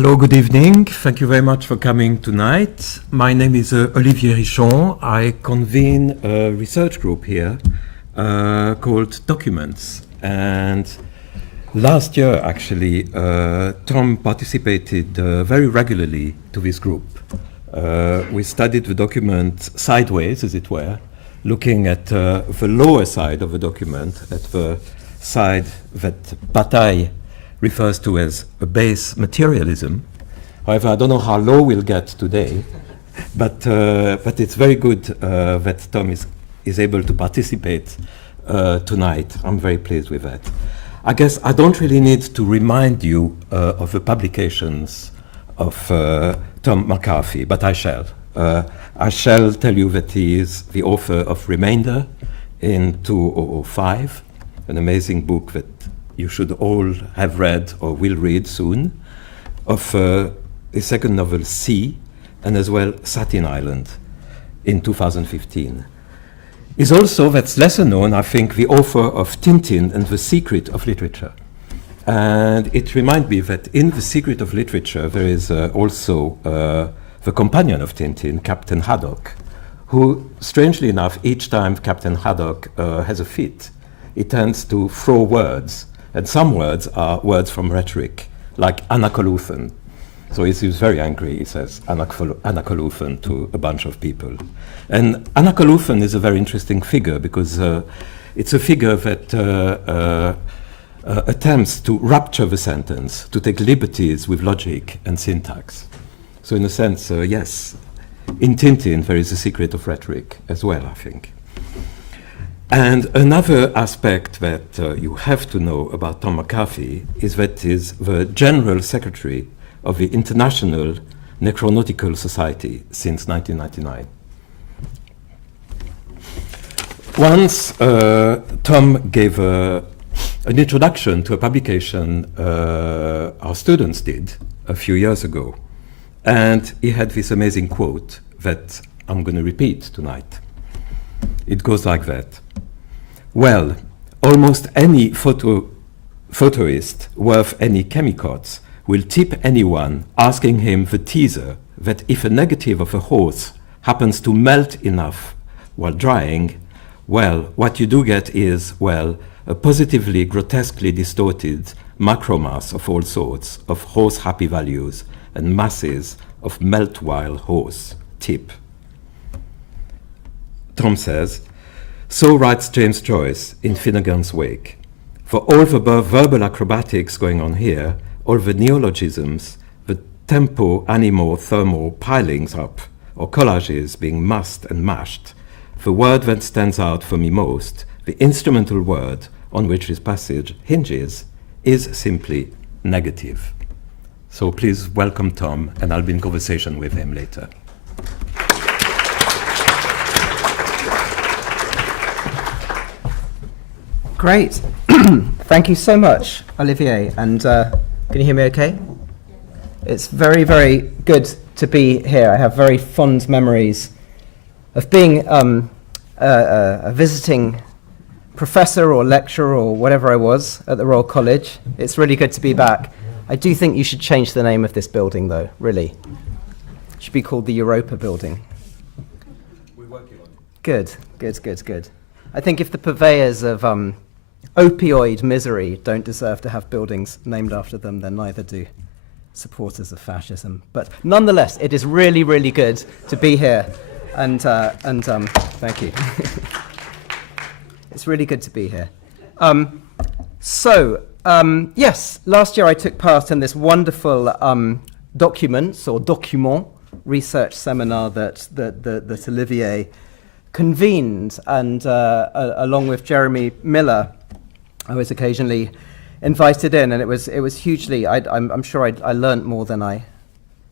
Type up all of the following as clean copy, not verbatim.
Hello, good evening. Thank you very much for coming tonight. My name is Olivier Richon. I convene a research group here called Documents. And last year, actually, Tom participated very regularly to this group. We studied the document sideways, as it were, looking at the lower side of the document, at the side that Bataille refers to as a base materialism. However, I don't know how low we'll get today, but it's very good that Tom is able to participate tonight. I'm very pleased with that. I guess I don't really need to remind you of the publications of Tom McCarthy, but I shall. I shall tell you that he is the author of Remainder in 2005, an amazing book that you should all have read or will read soon, of his second novel, Sea, and as well Satin Island in 2015. He's also, that's lesser known, I think, the author of Tintin and the Secret of Literature. And it reminds me that in The Secret of Literature, there is also the companion of Tintin, Captain Haddock, who, strangely enough, each time Captain Haddock has a fit, he tends to throw words. And some words are words from rhetoric, like anacoluthen. So he's very angry, he says anacoluthen to a bunch of people. And anacoluthen is a very interesting figure because it's a figure that attempts to rupture the sentence, to take liberties with logic and syntax. So in a sense, yes, in Tintin there is a secret of rhetoric as well, I think. And another aspect that you have to know about Tom McCarthy is that he is the General Secretary of the International Necronautical Society since 1999. Once Tom gave an introduction to a publication our students did a few years ago. And he had this amazing quote that I'm going to repeat tonight. It goes like that. Well, almost any photoist worth any chemicots will tip anyone asking him the teaser that if a negative of a horse happens to melt enough while drying, well, what you do get is, well, a positively grotesquely distorted macromass of all sorts of horse happy values and masses of melt while horse tip. Tom says, so writes James Joyce in Finnegan's Wake. For all the verbal acrobatics going on here, all the neologisms, the tempo, animo, thermo pilings up, or collages being mussed and mashed, the word that stands out for me most, the instrumental word on which this passage hinges, is simply negative. So please welcome Tom, and I'll be in conversation with him later. Great. Thank you so much, Olivier. And can you hear me okay? It's very, very good to be here. I have very fond memories of being a visiting professor or lecturer or whatever I was at the Royal College. It's really good to be back. I do think you should change the name of this building, though, really. It should be called the Europa Building. We're working on it. Good, good, good, good. I think if the purveyors of opioid misery don't deserve to have buildings named after them, then neither do supporters of fascism. But nonetheless, it is really, really good to be here. And thank you. It's really good to be here. Yes, last year I took part in this wonderful document research seminar that Olivier convened, and along with Jeremy Miller, I was occasionally invited in, and it was hugely. I'm sure I learnt more than I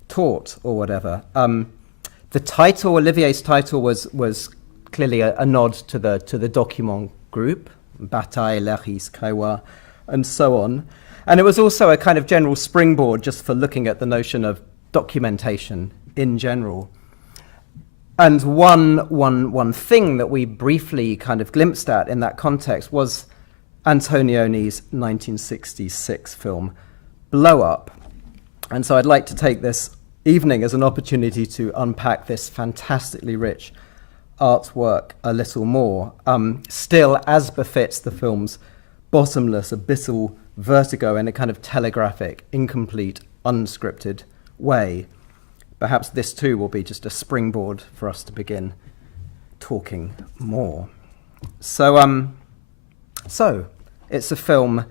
taught or whatever. The title, Olivier's title, was clearly a nod to the document group, Bataille, Leris, Kaiwa, and so on, and it was also a kind of general springboard just for looking at the notion of documentation in general. And one thing that we briefly kind of glimpsed at in that context was Antonioni's 1966 film Blow Up. And so I'd like to take this evening as an opportunity to unpack this fantastically rich artwork a little more, still as befits the film's bottomless, abyssal vertigo in a kind of telegraphic, incomplete, unscripted way. Perhaps this too will be just a springboard for us to begin talking more. So it's a film.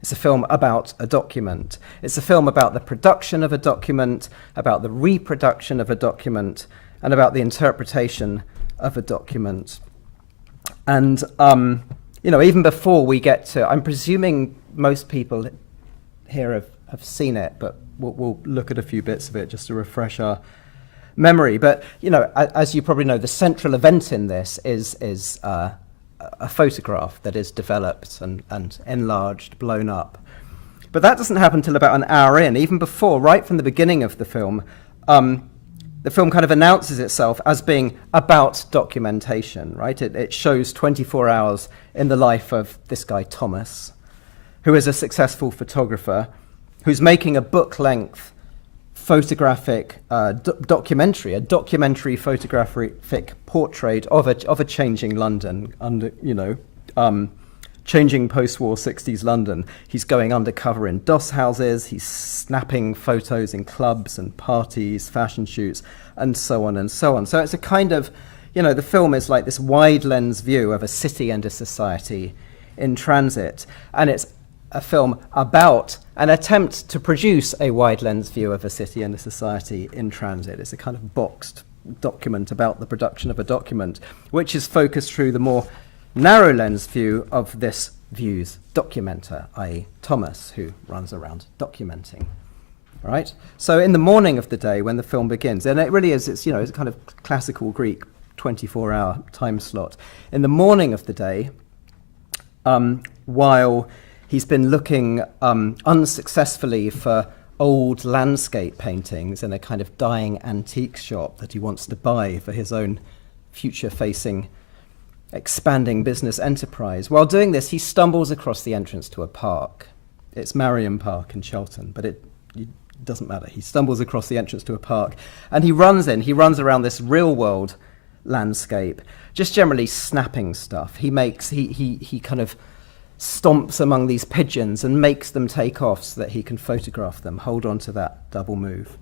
It's a film about a document. It's a film about the production of a document, about the reproduction of a document, and about the interpretation of a document. And, even before we get to, I'm presuming most people here have seen it, but we'll look at a few bits of it just to refresh our memory. But, as you probably know, the central event in this is a photograph that is developed and enlarged, blown up. But that doesn't happen until about an hour in. Even before, right from the beginning of the film kind of announces itself as being about documentation, right? It shows 24 hours in the life of this guy, Thomas, who is a successful photographer, who's making a book-length photographic documentary, a documentary photographic portrait of a changing London, changing post-war 60s London. He's going undercover in doss houses, he's snapping photos in clubs and parties, fashion shoots, and so on and so on. So it's a kind of, the film is like this wide lens view of a city and a society in transit. And it's a film about an attempt to produce a wide lens view of a city and a society in transit. It's a kind of boxed document about the production of a document, which is focused through the more narrow lens view of this view's documenter, i.e. Thomas, who runs around documenting. Right? So in the morning of the day when the film begins, and it really is, it's a kind of classical Greek 24-hour time slot. In the morning of the day, while he's been looking unsuccessfully for old landscape paintings in a kind of dying antique shop that he wants to buy for his own future-facing, expanding business enterprise. While doing this, he stumbles across the entrance to a park. It's Marion Park in Shelton, but it doesn't matter. He stumbles across the entrance to a park, and he runs around this real-world landscape, just generally snapping stuff. He kind of stomps among these pigeons and makes them take off so that he can photograph them, hold on to that double move.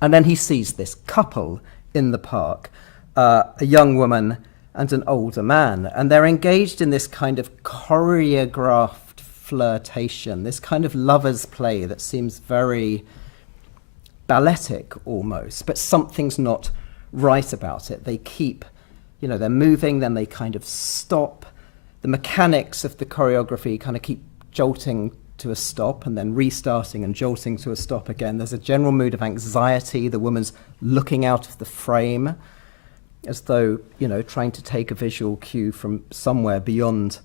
And then he sees this couple in the park, a young woman and an older man, and they're engaged in this kind of choreographed flirtation, this kind of lover's play that seems very balletic almost, but something's not right about it. They keep, they're moving, then they kind of stop. The mechanics of the choreography kind of keep jolting to a stop and then restarting and jolting to a stop again. There's a general mood of anxiety. The woman's looking out of the frame as though, trying to take a visual cue from somewhere beyond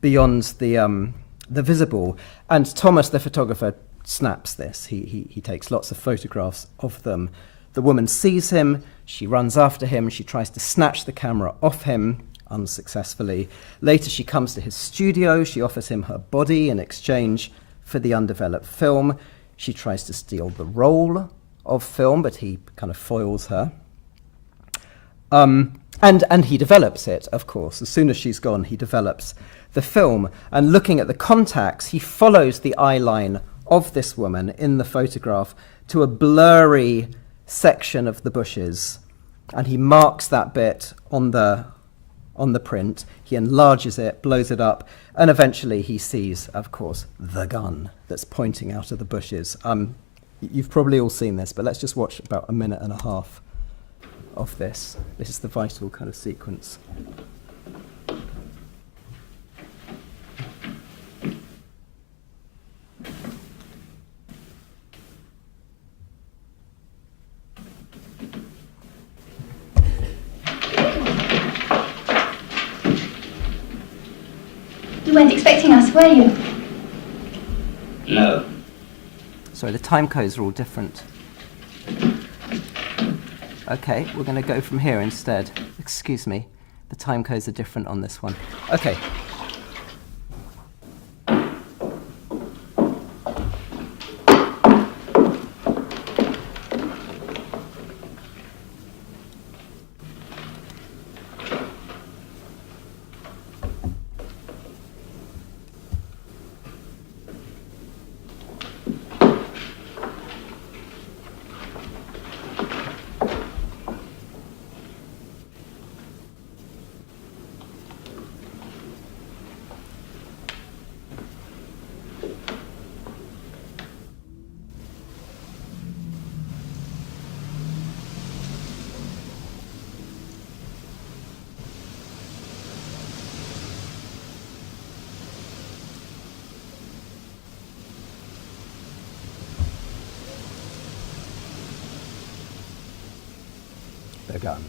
the visible. And Thomas, the photographer, snaps this. He takes lots of photographs of them. The woman sees him. She runs after him. She tries to snatch the camera off him, unsuccessfully. Later she comes to his studio. She offers him her body in exchange for the undeveloped film. She tries to steal the roll of film, but he kind of foils her. And he develops it, of course. As soon as she's gone, he develops the film. And looking at the contacts, he follows the eye line of this woman in the photograph to a blurry section of the bushes. And he marks that bit on the print, he enlarges it, blows it up, and eventually he sees, of course, the gun that's pointing out of the bushes. You've probably all seen this, but let's just watch about a minute and a half of this. This is the vital kind of sequence. You weren't expecting us, were you? No. Sorry, the time codes are all different. Okay, we're going to go from here instead. Excuse me, the time codes are different on this one. Okay. begun.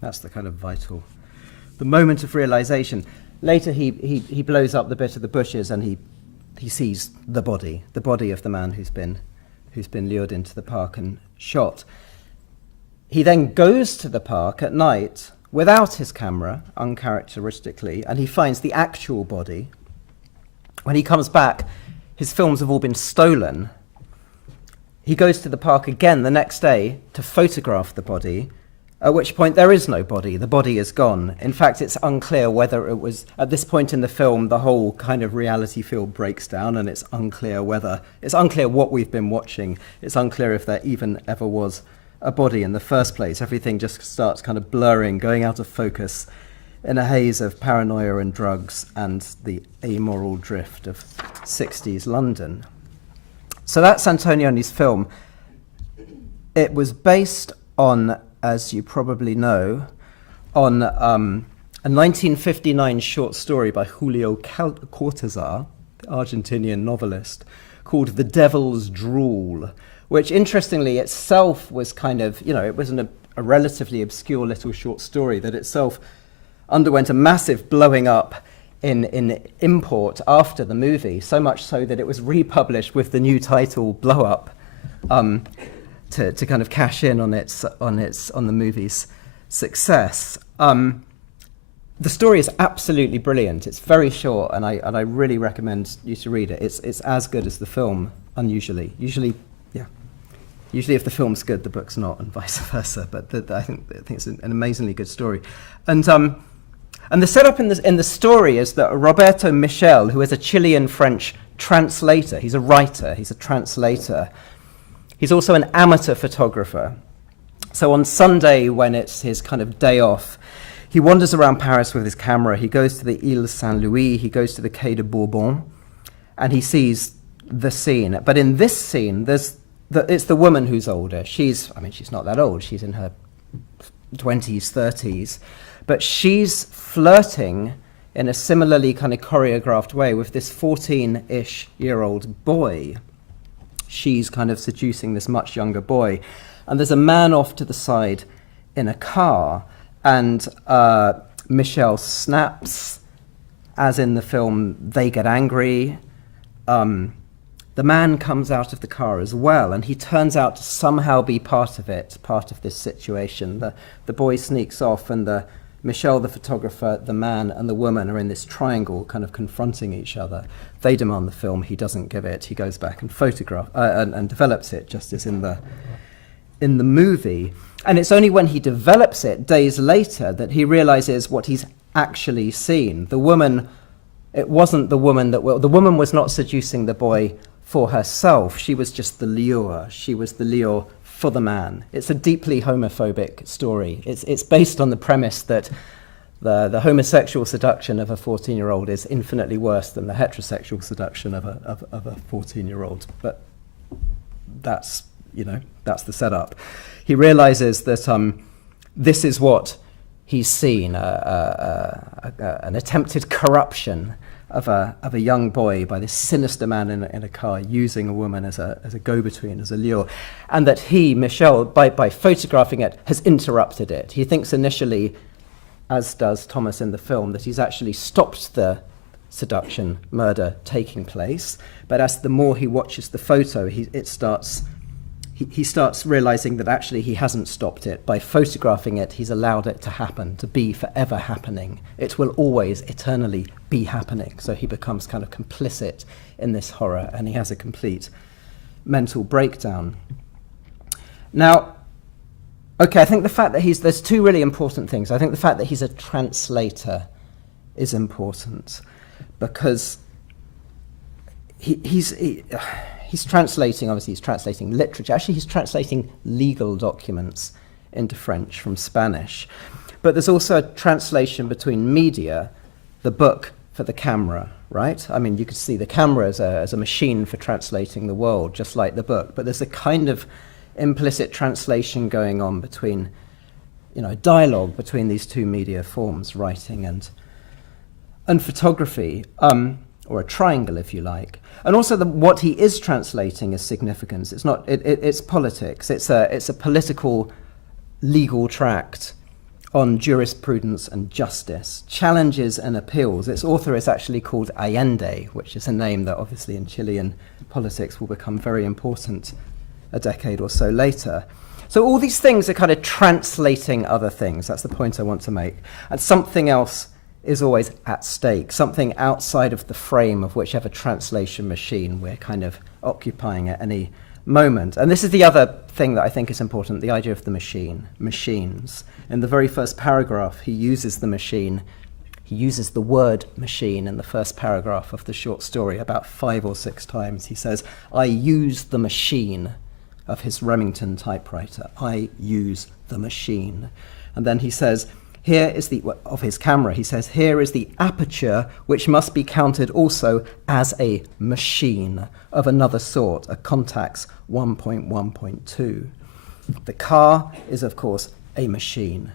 That's the kind of the moment of realization. Later he blows up the bit of the bushes and he sees the body of the man who's been lured into the park and shot. He then goes to the park at night without his camera, uncharacteristically, and he finds the actual body. When he comes back, his films have all been stolen. He goes to the park again the next day to photograph the body, at which point there is no body. The body is gone. In fact, it's unclear whether it was, at this point in the film, the whole kind of reality field breaks down, and it's unclear what we've been watching. It's unclear if there even ever was a body in the first place. Everything just starts kind of blurring, going out of focus in a haze of paranoia and drugs and the amoral drift of 60s London. So that's Antonioni's film. It was based on, as you probably know, on a 1959 short story by Julio Cortázar, the Argentinian novelist, called The Devil's Drool, which interestingly itself was kind of, it wasn't a relatively obscure little short story that itself underwent a massive blowing up in import after the movie, so much so that it was republished with the new title Blow Up, to kind of cash in on the movie's success. The story is absolutely brilliant. It's very short, and I really recommend you to read it. It's as good as the film, unusually. Usually if the film's good, the book's not, and vice versa. But I think it's an amazingly good story. And the setup in the story is that Roberto Michel, who is a Chilean-French translator, he's a writer, he's a translator. He's also an amateur photographer. So on Sunday, when it's his kind of day off, he wanders around Paris with his camera. He goes to the Ile Saint-Louis, he goes to the Quai de Bourbon, and he sees the scene. But in this scene, it's the woman who's older. She's not that old. She's in her 20s, 30s. But she's flirting in a similarly kind of choreographed way with this 14-ish-year-old boy. She's kind of seducing this much younger boy. And there's a man off to the side in a car, and Michel snaps, as in the film They Get Angry. The man comes out of the car as well, and he turns out to somehow be part of this situation. The boy sneaks off, and Michel, the photographer, the man, and the woman are in this triangle kind of confronting each other. They demand the film, he doesn't give it. He goes back and and develops it just as in the movie. And it's only when he develops it days later that he realizes what he's actually seen. The woman, it wasn't the woman the woman was not seducing the boy for herself. She was just the lure. She was the lure for the man. It's a deeply homophobic story. It's based on the premise that the homosexual seduction of a 14-year-old is infinitely worse than the heterosexual seduction of a 14-year-old. But that's the setup. He realizes that this is what he's seen, an attempted corruption of a young boy by this sinister man in a car using a woman as a go-between, as a lure, and that he, Michel, by photographing it, has interrupted it. He thinks initially, as does Thomas in the film, that he's actually stopped the seduction, murder taking place, but as the more he watches the photo, he starts realizing that actually he hasn't stopped it. By photographing it, he's allowed it to happen, to be forever happening. It will always, eternally be happening. So he becomes kind of complicit in this horror, and he has a complete mental breakdown. Now, okay, I think the fact that there's two really important things. I think the fact that he's a translator is important, because he's translating, obviously he's translating literature. Actually, he's translating legal documents into French from Spanish. But there's also a translation between media, the book for the camera, right? I mean, you could see the camera as a machine for translating the world, just like the book. But there's a kind of implicit translation going on between, dialogue between these two media forms, writing and photography, or a triangle, if you like. And also, what he is translating is significance. It's not. It's politics. It's a political, legal tract on jurisprudence and justice, challenges and appeals. Its author is actually called Allende, which is a name that obviously in Chilean politics will become very important a decade or so later. So all these things are kind of translating other things. That's the point I want to make. And something else is always at stake, something outside of the frame of whichever translation machine we're kind of occupying at any moment. And this is the other thing that I think is important, the idea of the machines. In the very first paragraph, he uses the word machine in the first paragraph of the short story about 5 or 6 times. He says, I use the machine of his Remington typewriter. I use the machine. And then he says, here is of his camera, he says, here is the aperture which must be counted also as a machine of another sort, a Contax 1.1.2. The car is, of course, a machine.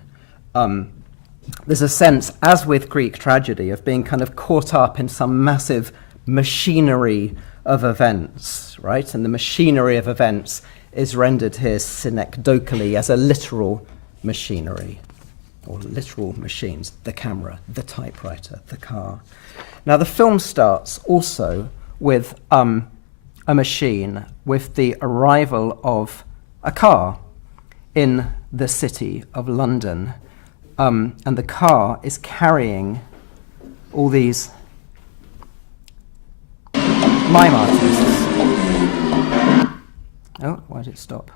There's a sense, as with Greek tragedy, of being kind of caught up in some massive machinery of events, right? And the machinery of events is rendered here synecdochally as a literal machinery, or literal machines, the camera, the typewriter, the car. Now, the film starts also with a machine, with the arrival of a car in the city of London. And the car is carrying all these mime artists. Oh, why did it stop?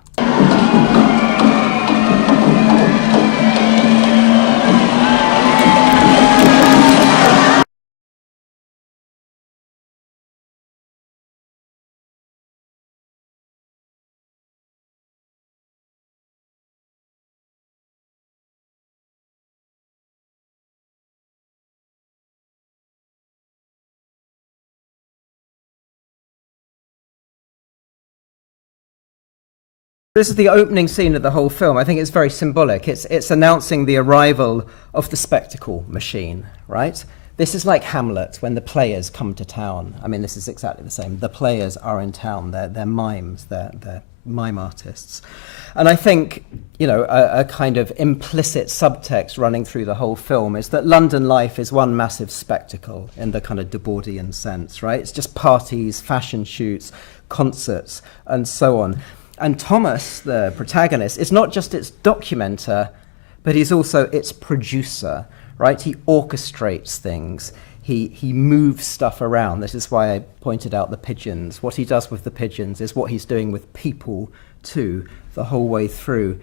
This is the opening scene of the whole film. I think it's very symbolic. It's announcing the arrival of the spectacle machine, right? This is like Hamlet, when the players come to town. I mean, this is exactly the same. The players are in town. They're mimes. They're mime artists. And I think, a kind of implicit subtext running through the whole film is that London life is one massive spectacle in the kind of Debordian sense, right? It's just parties, fashion shoots, concerts, and so on. And Thomas, the protagonist, is not just its documenter, but he's also its producer, right? He orchestrates things. He moves stuff around. This is why I pointed out the pigeons. What he does with the pigeons is what he's doing with people too, the whole way through.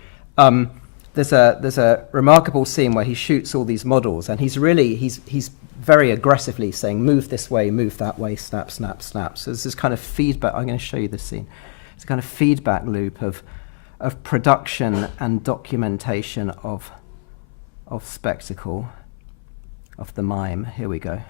There's a remarkable scene where he shoots all these models, and he's very aggressively saying, move this way, move that way, snap, snap, snap. So there's this kind of feedback. I'm going to show you this scene. It's a kind of feedback loop of production and documentation of spectacle, of the mime. Here we go.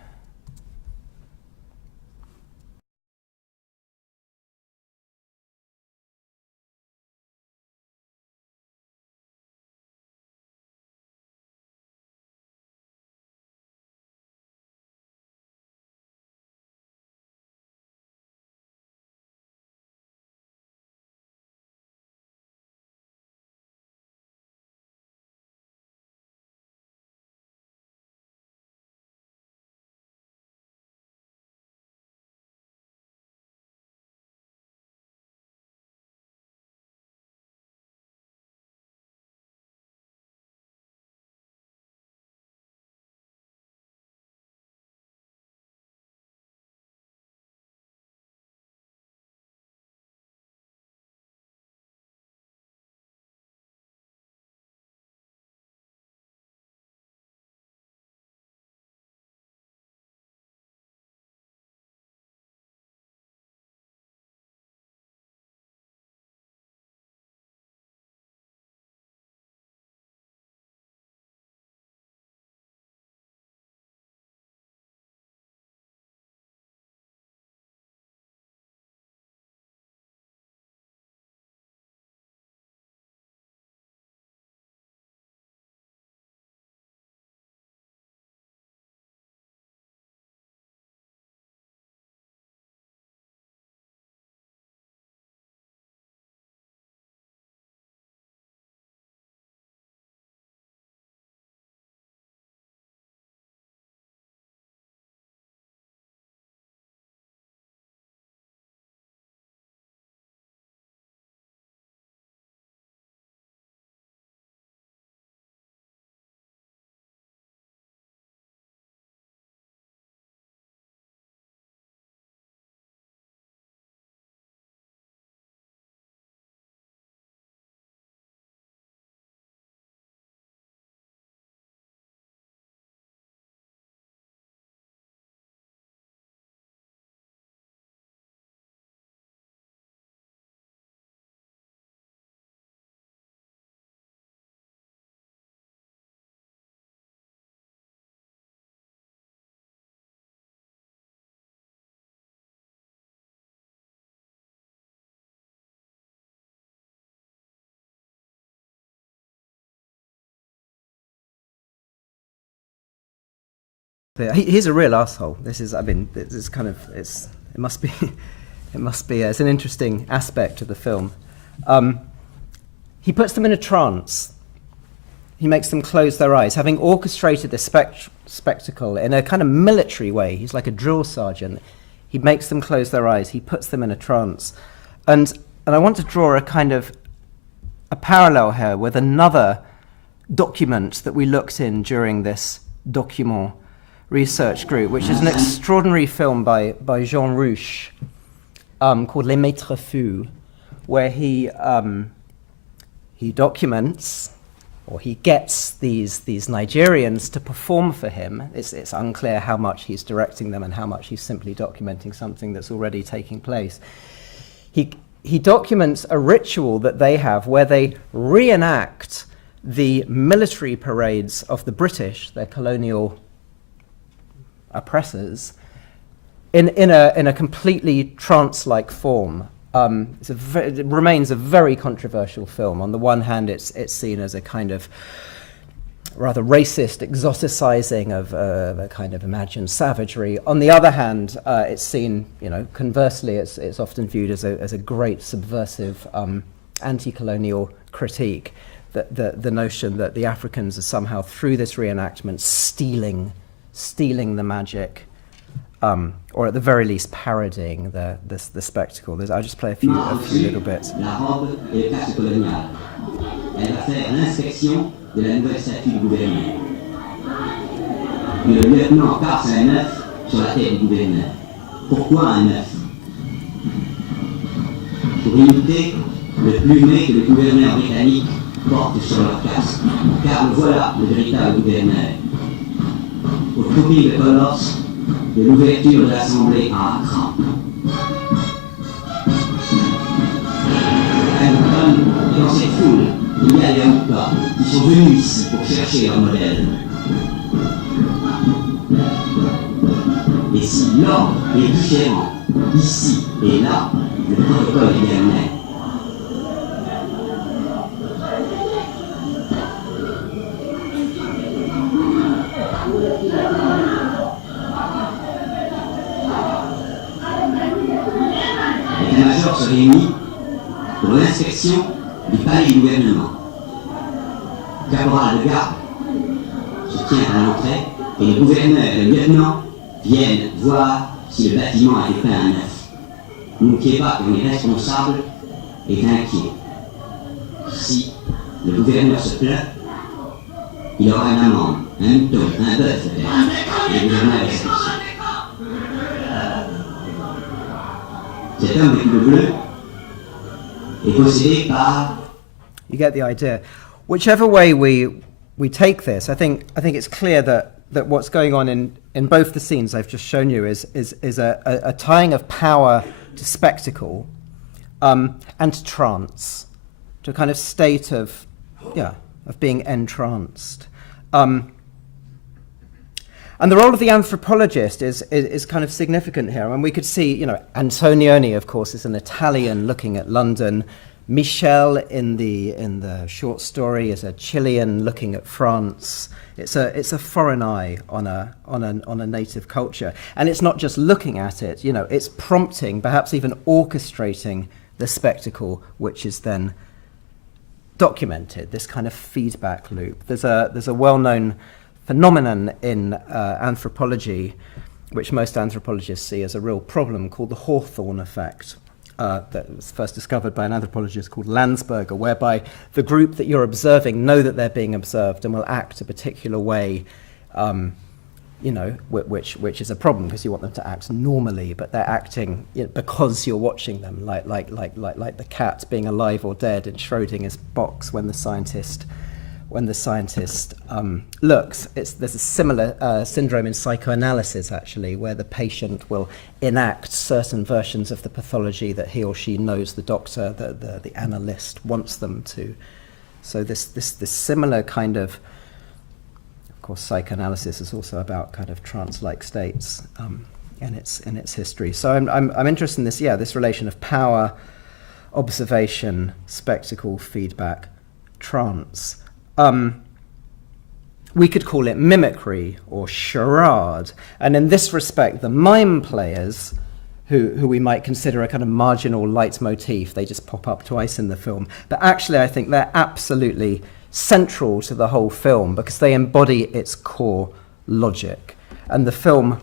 He's a real asshole. This is, I mean, it's kind of, it must be, it's an interesting aspect of the film. He puts them in a trance. He makes them close their eyes, having orchestrated this spectacle in a kind of military way. He's like a drill sergeant. He makes them close their eyes. He puts them in a trance. And I want to draw a kind of a parallel here with another document that we looked in during this document research group, which is an extraordinary film by Jean Rouch called Les Maîtres Fous, where he documents, or he gets these Nigerians to perform for him. It's unclear how much he's directing them and how much he's simply documenting something that's already taking place. He documents a ritual that they have where they reenact the military parades of the British, their colonial oppressors, in a completely trance-like form. It remains a very controversial film. On the one hand, it's seen as a kind of rather racist exoticizing of a kind of imagined savagery. On the other hand, it's seen, conversely, it's often viewed as a great subversive anti-colonial critique. The notion that the Africans are somehow, through this reenactment, stealing the magic, or at the very least parodying the spectacle. I'll just play a few little bits. La robe et le casque colonial. Elle va faire l'inspection de la nouvelle statue du gouverneur. Puis le lieutenant casse un œuf sur la tête du gouverneur. Pourquoi un œuf? Pour imiter le plumet que le gouverneur britannique porte sur leur casque. Car voilà le véritable gouverneur. Au tropique de Colosse, de l'ouverture de l'Assemblée à Accra. Et dans cette foule, il y a des Anka qui sont venus ici pour chercher leur modèle. Et si l'ordre est différent, ici et là, le protocole est bien net. L'état-major se réunit pour l'inspection du palais du gouvernement. Le caporal de garde se tient à l'entrée et le gouverneur et le lieutenant viennent voir si le bâtiment a été peint à neuf. N'oubliez pas que le responsable est inquiet. Si le gouverneur se plaint, il aura une amende, un mouton, un bœuf peut-être, et le gouverneur est expulsé. Cet homme vêtu de bleu est possédé par... You get the idea. Whichever way we take this, I think it's clear that what's going on in both the scenes I've just shown you is a tying of power to spectacle, and to trance, to a kind of state of being entranced. And the role of the anthropologist is kind of significant here. I mean, we could see, Antonioni, of course, is an Italian looking at London. Michel in the short story is a Chilean looking at France. It's a foreign eye on a native culture, and it's not just looking at it. It's prompting, perhaps even orchestrating the spectacle, which is then documented. This kind of feedback loop. There's a well-known phenomenon in anthropology, which most anthropologists see as a real problem, called the Hawthorne effect. That was first discovered by an anthropologist called Landsberger, whereby the group that you're observing know that they're being observed and will act a particular way, which is a problem because you want them to act normally, but they're acting because you're watching them, like the cat being alive or dead in Schrodinger's box when the scientist looks. There's a similar syndrome in psychoanalysis, actually, where the patient will enact certain versions of the pathology that he or she knows the doctor, the analyst, wants them to. So this similar kind of course, psychoanalysis is also about kind of trance-like states in its history. So I'm interested in this relation of power, observation, spectacle, feedback, trance. we could call it mimicry or charade. And in this respect, the mime players, who we might consider a kind of marginal leitmotif, they just pop up twice in the film. But actually, I think they're absolutely central to the whole film because they embody its core logic. And the film,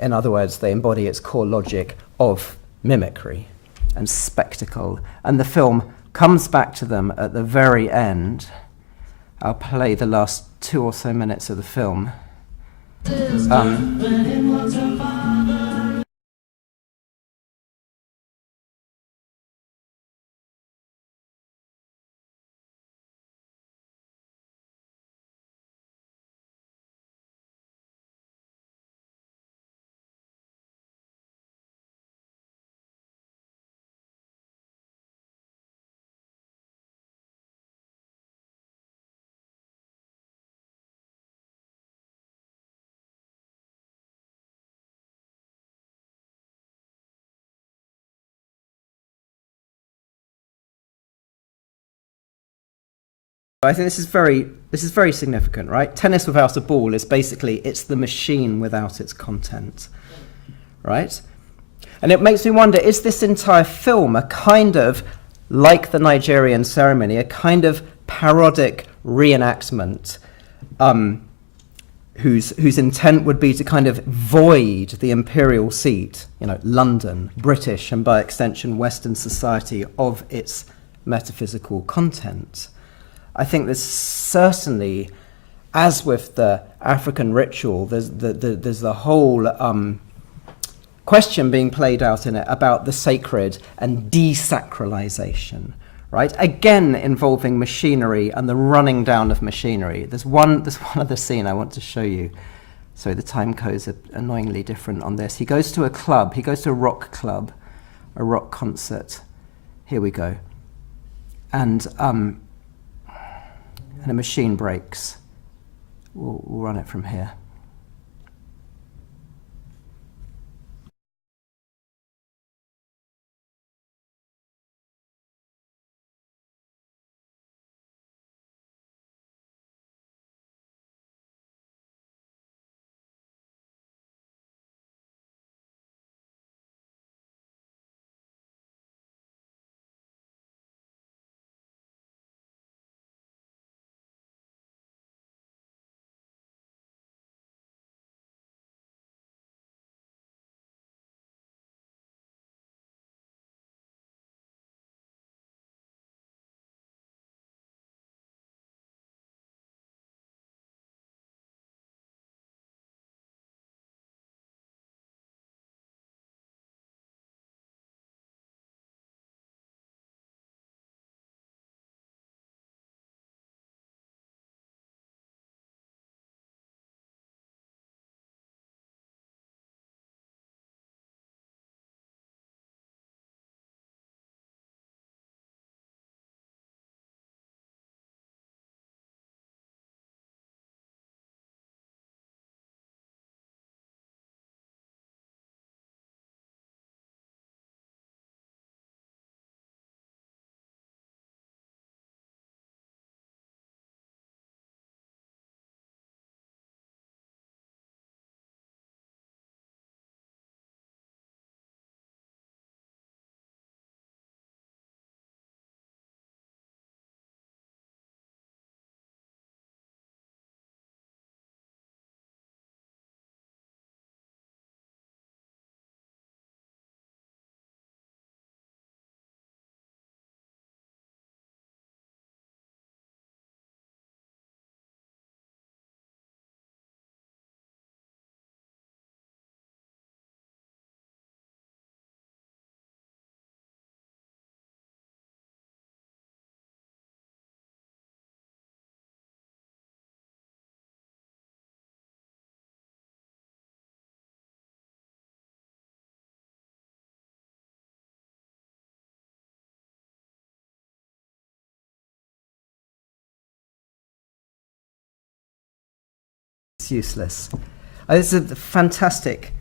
in other words, they embody its core logic of mimicry and spectacle. And the film comes back to them at the very end. I'll play the last 2 or so minutes of the film. I think this is very significant, right? Tennis without a ball is basically, it's the machine without its content, right? And it makes me wonder, is this entire film a kind of, like the Nigerian ceremony, a kind of parodic reenactment whose intent would be to kind of void the imperial seat, London, British, and by extension Western society, of its metaphysical content? I think there's certainly, as with the African ritual, there's the whole question being played out in it about the sacred and desacralization, right? Again, involving machinery and the running down of machinery. There's one other scene I want to show you. Sorry, the time codes are annoyingly different on this. He goes to a club. He goes to a rock club, a rock concert. Here we go. And a machine breaks. We'll run it from here. Useless. This is a fantastic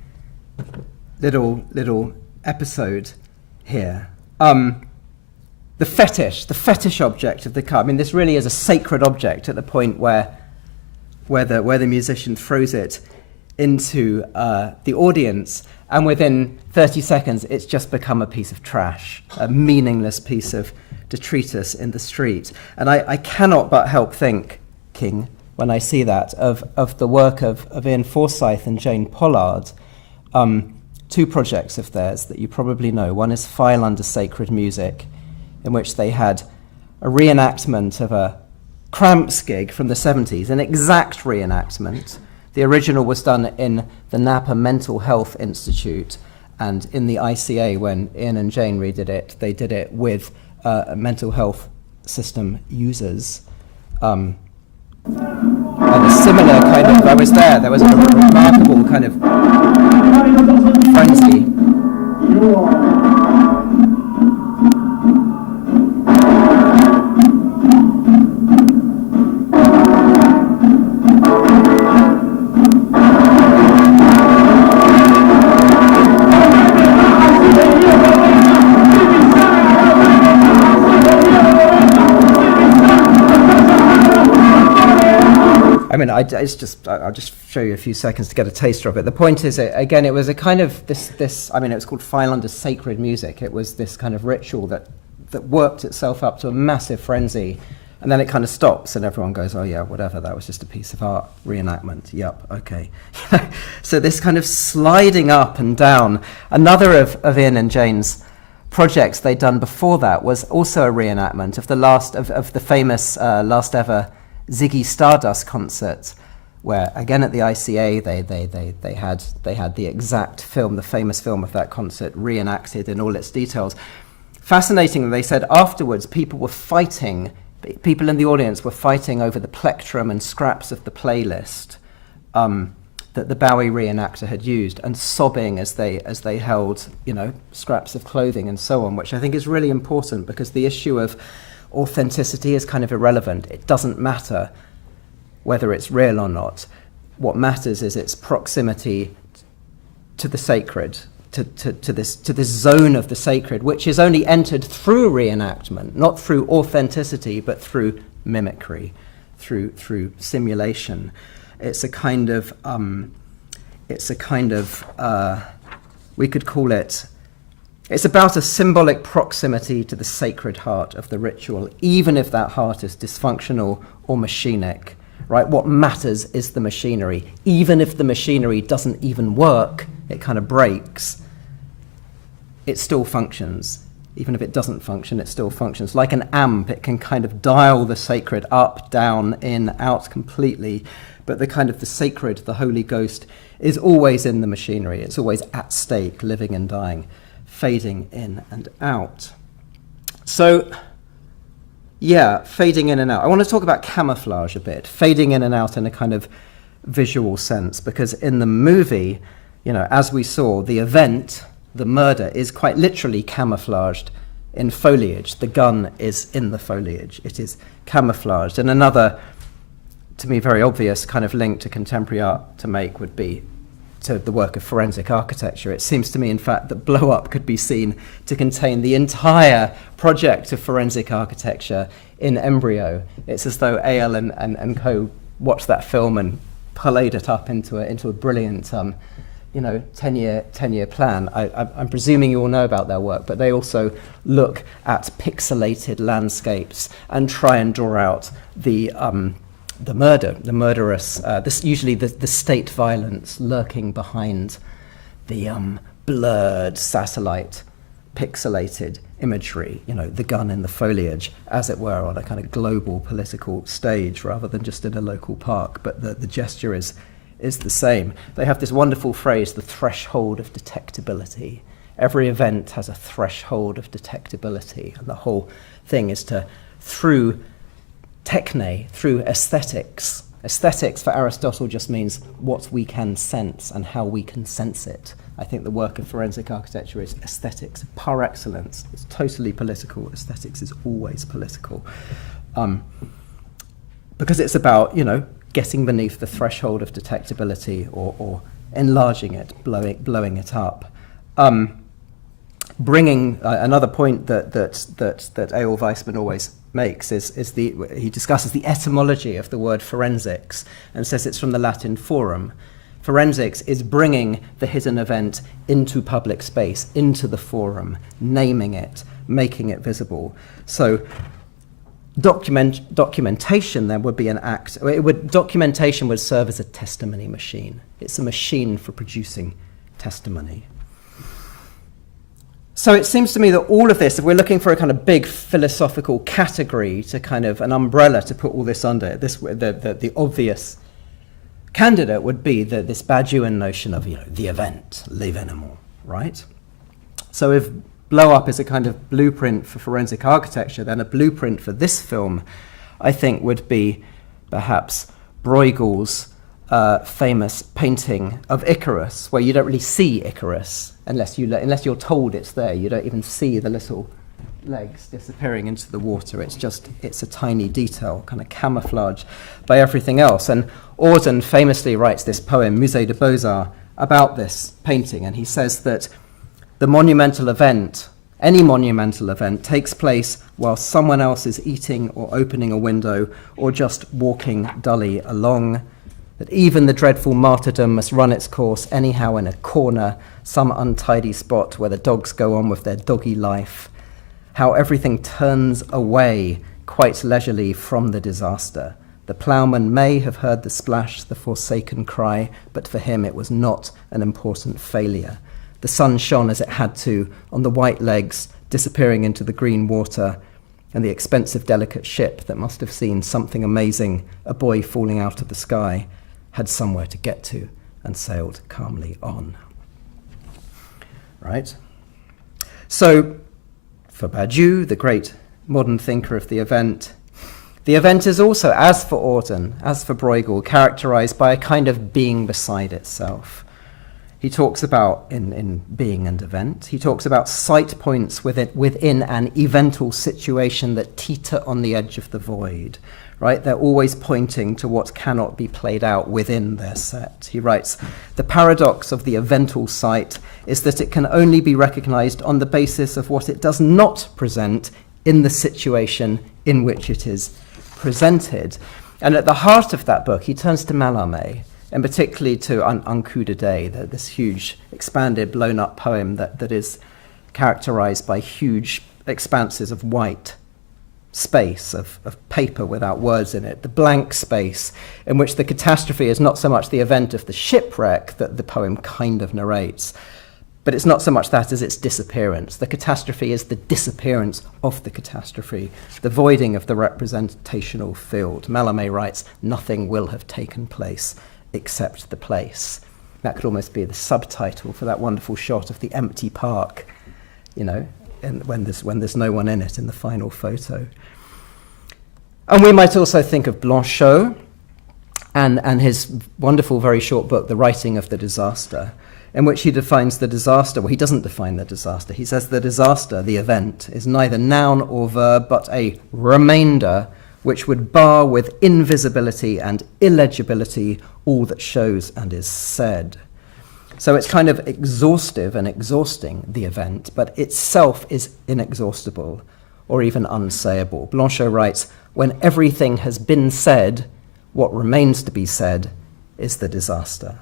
little episode here. The fetish object of the car. I mean, this really is a sacred object at the point where where the musician throws it into the audience, and within 30 seconds it's just become a piece of trash, a meaningless piece of detritus in the street. And I cannot but help think, King, when I see that, of the work of Ian Forsyth and Jane Pollard, two projects of theirs that you probably know. One is File Under Sacred Music, in which they had a reenactment of a Cramps gig from the 70s, an exact reenactment. The original was done in the Napa Mental Health Institute, and in the ICA, when Ian and Jane redid it, they did it with mental health system users. And a similar kind of, I was there was a remarkable kind of frenzy. I mean, I'll just show you a few seconds to get a taster of it. The point is, again, it was a kind of this. I mean, it was called File Under Sacred Music. It was this kind of ritual that worked itself up to a massive frenzy, and then it kind of stops, and everyone goes, "Oh yeah, whatever. That was just a piece of art reenactment." Yep, okay. So this kind of sliding up and down. Another of Ian and Jane's projects they'd done before that was also a reenactment of the famous last ever Ziggy Stardust concert, where again at the ICA they had the exact film, the famous film of that concert, reenacted in all its details. Fascinating, they said afterwards people in the audience were fighting over the plectrum and scraps of the playlist that the Bowie reenactor had used, and sobbing as they held, scraps of clothing and so on, which I think is really important, because the issue of authenticity is kind of irrelevant. It doesn't matter whether it's real or not. What matters is its proximity to the sacred, to this zone of the sacred, which is only entered through reenactment, not through authenticity, but through mimicry, through simulation. It's a kind of we could call it. It's about a symbolic proximity to the sacred heart of the ritual, even if that heart is dysfunctional or machinic, right? What matters is the machinery. Even if the machinery doesn't even work, it kind of breaks, it still functions. Even if it doesn't function, it still functions. Like an amp, it can kind of dial the sacred up, down, in, out completely, but the sacred, the Holy Ghost, is always in the machinery. It's always at stake, living and dying, fading in and out. So, yeah, fading in and out. I want to talk about camouflage a bit, fading in and out in a kind of visual sense, because in the movie, as we saw, the event, the murder, is quite literally camouflaged in foliage. The gun is in the foliage. It is camouflaged. And another, to me, very obvious kind of link to contemporary art to make would be to the work of forensic architecture. It seems to me, in fact, that Blow Up could be seen to contain the entire project of forensic architecture in embryo. It's as though Ale and co watched that film and parlayed it up into a brilliant 10-year plan. I'm presuming you all know about their work, but they also look at pixelated landscapes and try and draw out the murderous, usually the state violence lurking behind the blurred satellite pixelated imagery, the gun in the foliage, as it were, on a kind of global political stage rather than just in a local park, but the gesture is the same. They have this wonderful phrase, the threshold of detectability. Every event has a threshold of detectability, and the whole thing is to, through techne, through aesthetics. Aesthetics for Aristotle just means what we can sense and how we can sense it. I think the work of forensic architecture is aesthetics par excellence. It's totally political. Aesthetics is always political. Because it's about, getting beneath the threshold of detectability or enlarging it, blowing it up. Bringing another point that Eyal Weissman always makes is he discusses the etymology of the word forensics and says it's from the Latin forum. Forensics is bringing the hidden event into public space, into the forum, naming it, making it visible. So documentation then would be an act. Documentation would serve as a testimony machine. It's a machine for producing testimony. So it seems to me that all of this, if we're looking for a kind of big philosophical category to kind of an umbrella to put all this under, the obvious candidate would be this Badiouian notion of, the event, l'événement, right? So if Blow Up is a kind of blueprint for forensic architecture, then a blueprint for this film, I think, would be perhaps Bruegel's famous painting of Icarus, where you don't really see Icarus unless you're told it's there. You don't even see the little legs disappearing into the water. It's a tiny detail, kind of camouflage by everything else. And Auden famously writes this poem, Musée des Beaux-Arts, about this painting, and he says that the monumental event, any monumental event, takes place while someone else is eating or opening a window or just walking dully along, that even the dreadful martyrdom must run its course anyhow in a corner, some untidy spot where the dogs go on with their doggy life, how everything turns away quite leisurely from the disaster. The ploughman may have heard the splash, the forsaken cry, but for him it was not an important failure. The sun shone as it had to on the white legs disappearing into the green water, and the expensive, delicate ship that must have seen something amazing, a boy falling out of the sky, had somewhere to get to and sailed calmly on. Right? So, for Badiou, the great modern thinker of the event is also, as for Auden, as for Bruegel, characterized by a kind of being beside itself. He talks about, in Being and Event, he talks about sight points within an evental situation that teeter on the edge of the void, right? They're always pointing to what cannot be played out within their set. He writes, the paradox of the evental sight is that it can only be recognized on the basis of what it does not present in the situation in which it is presented. And at the heart of that book, he turns to Mallarmé, and particularly to Un coup de dé, this huge, expanded, blown-up poem that is characterized by huge expanses of white space, of paper without words in it, the blank space in which the catastrophe is not so much the event of the shipwreck that the poem kind of narrates, but it's not so much that as its disappearance. The catastrophe is the disappearance of the catastrophe, the voiding of the representational field. Mallarmé writes, nothing will have taken place except the place. That could almost be the subtitle for that wonderful shot of the empty park, and when there's no one in it in the final photo. And we might also think of Blanchot and his wonderful, very short book, The Writing of the Disaster, in which he defines the disaster. Well, he doesn't define the disaster. He says the disaster, the event, is neither noun or verb, but a remainder which would bar with invisibility and illegibility all that shows and is said. So it's kind of exhaustive and exhausting, the event, but itself is inexhaustible or even unsayable. Blanchot writes, when everything has been said, what remains to be said is the disaster.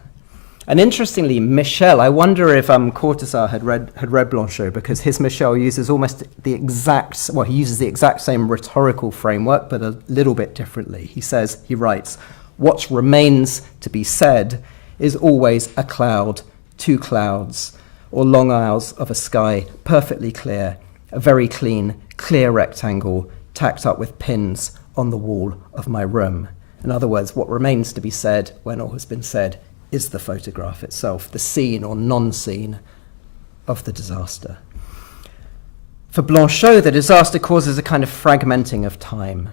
And interestingly, Michel, I wonder if Cortázar had read Blanchot, because his Michel uses almost he uses the exact same rhetorical framework, but a little bit differently. He writes, what remains to be said is always a cloud, two clouds, or long aisles of a sky perfectly clear, a very clean, clear rectangle tacked up with pins on the wall of my room. In other words, what remains to be said when all has been said is the photograph itself, the scene or non-scene of the disaster. For Blanchot, the disaster causes a kind of fragmenting of time.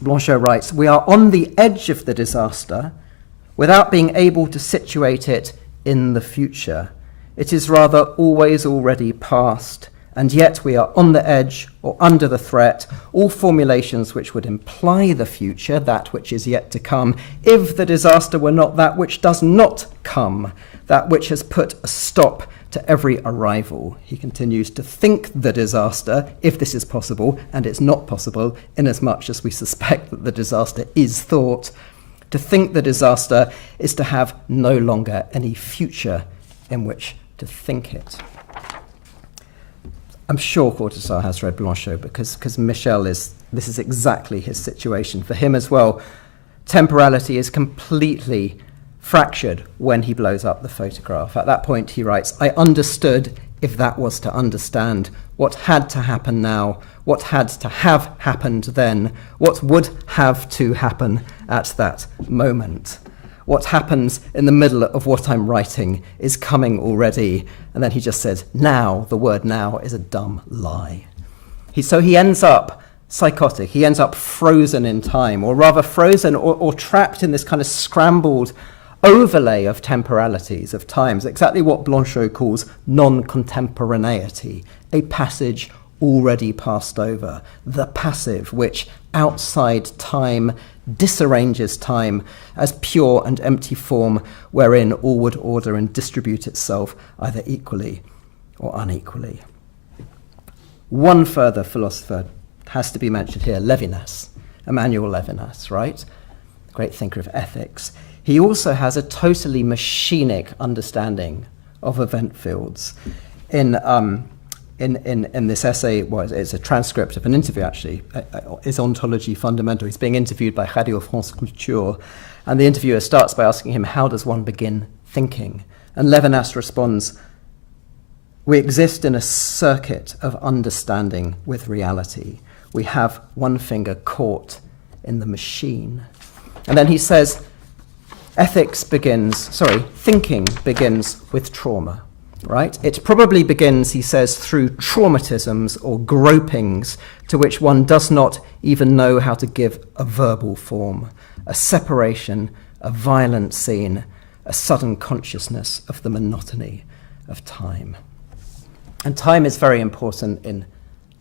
Blanchot writes, we are on the edge of the disaster without being able to situate it in the future. It is rather always already past and yet we are on the edge or under the threat, all formulations which would imply the future, that which is yet to come, if the disaster were not that which does not come, that which has put a stop to every arrival. He continues to think the disaster, if this is possible, and it's not possible, inasmuch as we suspect that the disaster is thought. To think the disaster is to have no longer any future in which to think it. I'm sure Cortázar has read Blanchot because Michel this is exactly his situation. For him as well, temporality is completely fractured when he blows up the photograph. At that point he writes, I understood, if that was to understand, what had to happen now, what had to have happened then, what would have to happen at that moment. What happens in the middle of what I'm writing is coming already. And then he just says, now, the word now is a dumb lie. So he ends up psychotic, he ends up frozen in time, or rather frozen or trapped in this kind of scrambled overlay of temporalities, of times, exactly what Blanchot calls non-contemporaneity, a passage already passed over, the passive which outside time disarranges time as pure and empty form wherein all would order and distribute itself either equally or unequally. One further philosopher has to be mentioned here, Levinas, Emmanuel Levinas, right? Great thinker of ethics. He also has a totally machinic understanding of event fields. In this essay, well, it's a transcript of an interview actually, is Ontology Fundamental? He's being interviewed by Radio France Culture, and the interviewer starts by asking him, how does one begin thinking? And Levinas responds, we exist in a circuit of understanding with reality. We have one finger caught in the machine. And then he says, thinking begins with trauma, right? It probably begins, he says, through traumatisms or gropings to which one does not even know how to give a verbal form, a separation, a violent scene, a sudden consciousness of the monotony of time. And time is very important in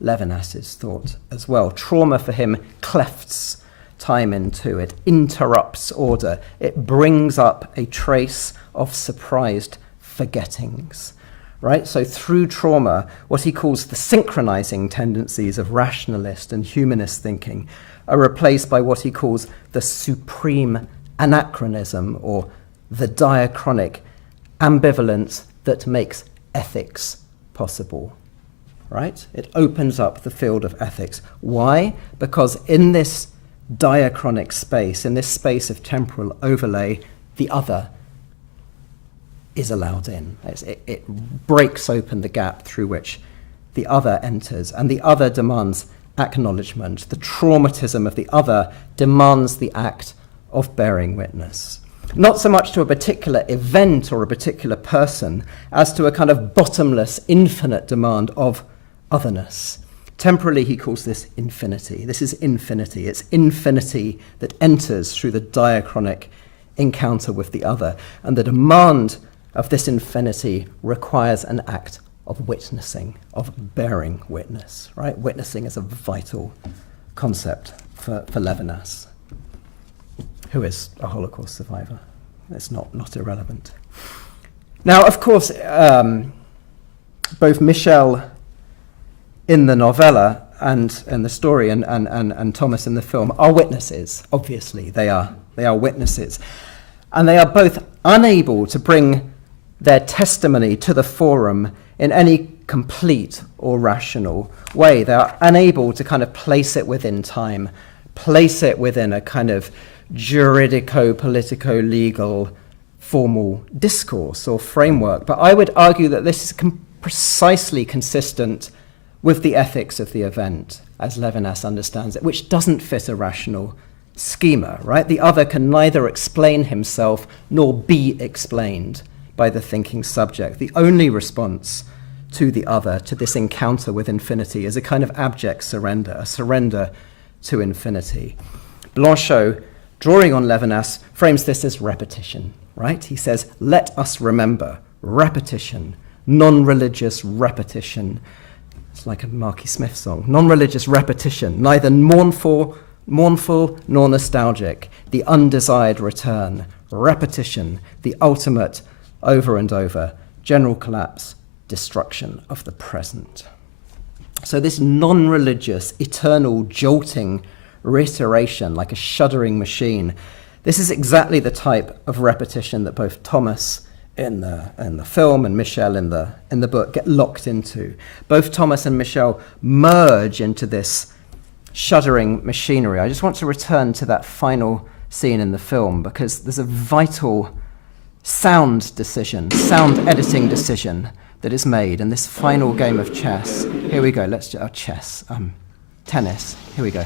Levinas's thought as well. Trauma for him clefts time in two. It interrupts order. It brings up a trace of surprised forgettings, right? So through trauma, what he calls the synchronizing tendencies of rationalist and humanist thinking are replaced by what he calls the supreme anachronism, or the diachronic ambivalence that makes ethics possible, right? It opens up the field of ethics. Why? Because in this diachronic space, in this space of temporal overlay, the other is allowed in. It breaks open the gap through which the other enters, and the other demands acknowledgement. The traumatism of the other demands the act of bearing witness. Not so much to a particular event or a particular person, as to a kind of bottomless, infinite demand of otherness. Temporally, he calls this infinity. This is infinity. It's infinity that enters through the diachronic encounter with the other. And the demand of this infinity requires an act of witnessing, of bearing witness, right? Witnessing is a vital concept for Levinas, who is a Holocaust survivor. It's not irrelevant. Now, of course, both Michel in the novella and the story and Thomas in the film are witnesses. Obviously, they are witnesses. And they are both unable to bring their testimony to the forum in any complete or rational way. They are unable to kind of place it within time, place it within a kind of juridico-politico-legal formal discourse or framework. But I would argue that this is precisely consistent with the ethics of the event, as Levinas understands it, which doesn't fit a rational schema, right? The other can neither explain himself nor be explained by the thinking subject. The only response to the other, to this encounter with infinity, is a kind of abject surrender, a surrender to infinity. Blanchot, drawing on Levinas, frames this as repetition, right? He says, let us remember repetition, non-religious repetition, It's like a Marky Smith song. Non-religious repetition, neither mournful nor nostalgic. The undesired return. Repetition, the ultimate over and over. General collapse, destruction of the present. So this non-religious, eternal, jolting reiteration, like a shuddering machine, this is exactly the type of repetition that both Thomas in the film and Michel in the book get locked into. Both Thomas and Michel merge into this shuddering machinery. I just want to return to that final scene in the film because there's a vital sound editing decision that is made in this final game of chess. Here we go, let's do tennis, here we go.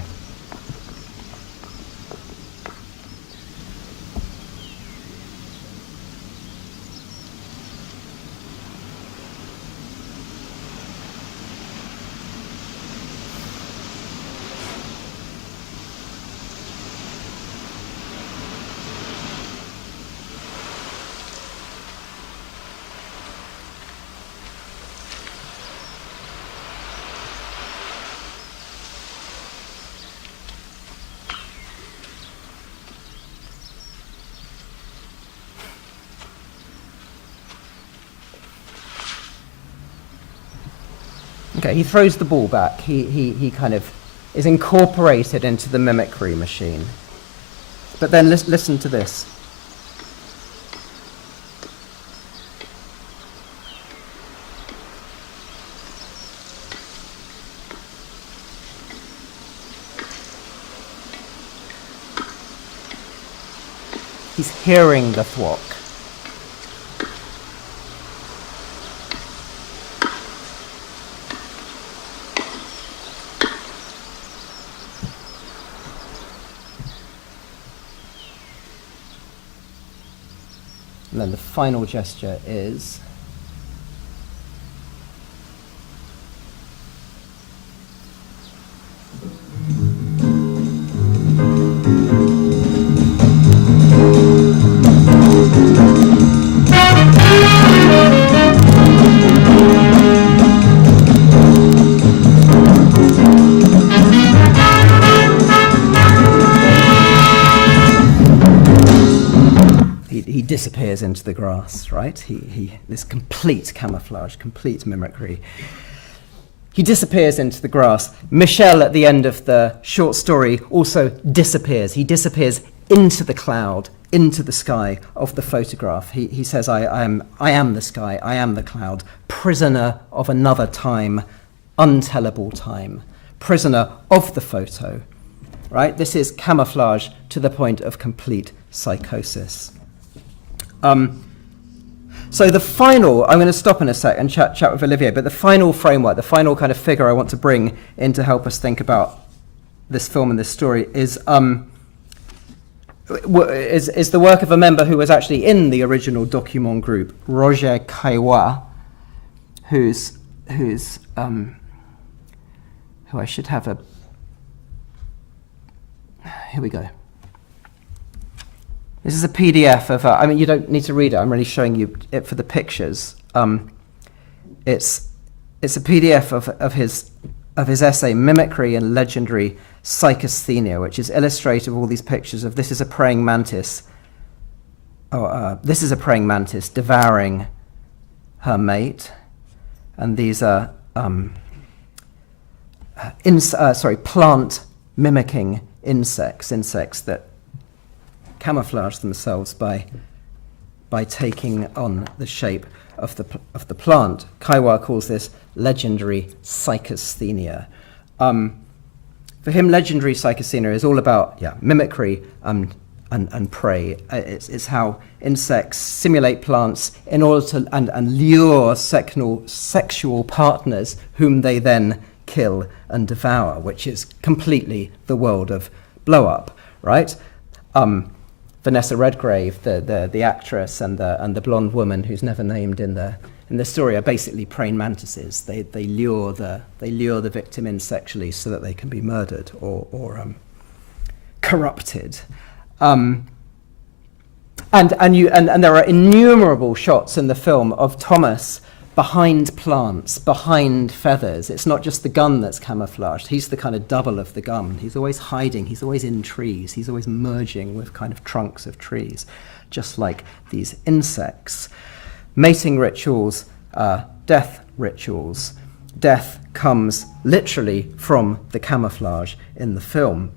Okay, he throws the ball back. He kind of is incorporated into the mimicry machine. But then listen to this. He's hearing the thwack. And then the final gesture is disappears into the grass, right? He this complete camouflage, complete mimicry. He disappears into the grass. Michel, at the end of the short story, also disappears. He disappears into the cloud, into the sky of the photograph. He says, I am the sky, I am the cloud, prisoner of another time, untellable time, prisoner of the photo, right? This is camouflage to the point of complete psychosis. So the final, I'm going to stop in a sec and chat with Olivier, but the final framework, the final kind of figure I want to bring in to help us think about this film and this story is the work of a member who was actually in the original document group, Roger Caillois, who I should have a... Here we go. This is a PDF of, I mean, you don't need to read it. I'm really showing you it for the pictures. It's a PDF of his essay, Mimicry and Legendary Psychasthenia, which is illustrated with all these pictures of this is a praying mantis. This is a praying mantis devouring her mate, and these are plant mimicking insects that camouflage themselves by taking on the shape of the plant. Caillois calls this legendary psychasthenia. For him, legendary psychasthenia is all about mimicry and prey. It's how insects simulate plants in order to and lure sexual partners whom they then kill and devour, which is completely the world of blow up, right? Vanessa Redgrave, the actress, and the blonde woman who's never named in the story are basically praying mantises. They lure the victim in sexually so that they can be murdered or corrupted. And there are innumerable shots in the film of Thomas behind plants, behind feathers. It's not just the gun that's camouflaged. He's the kind of double of the gun. He's always hiding. He's always in trees. He's always merging with kind of trunks of trees, just like these insects. Mating rituals are death rituals. Death comes literally from the camouflage in the film.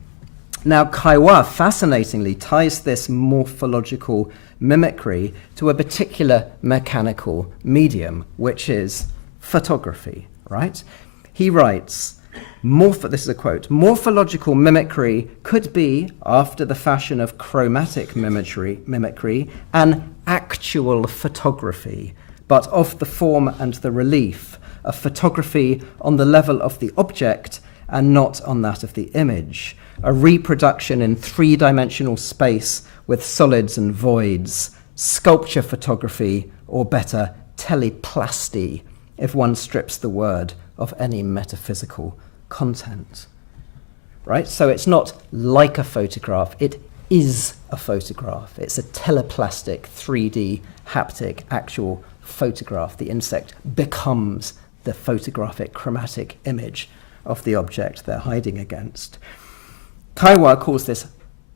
Now, Kaiwa fascinatingly ties this morphological mimicry to a particular mechanical medium, which is photography, right? He writes, this is a quote, "Morphological mimicry could be, after the fashion of chromatic mimicry, an actual photography, but of the form and the relief, a photography on the level of the object and not on that of the image, a reproduction in three-dimensional space with solids and voids, sculpture photography, or better, teleplasty, if one strips the word of any metaphysical content." Right? So it's not like a photograph, it is a photograph. It's a teleplastic, 3D, haptic, actual photograph. The insect becomes the photographic chromatic image of the object they're hiding against. Kaiwa calls this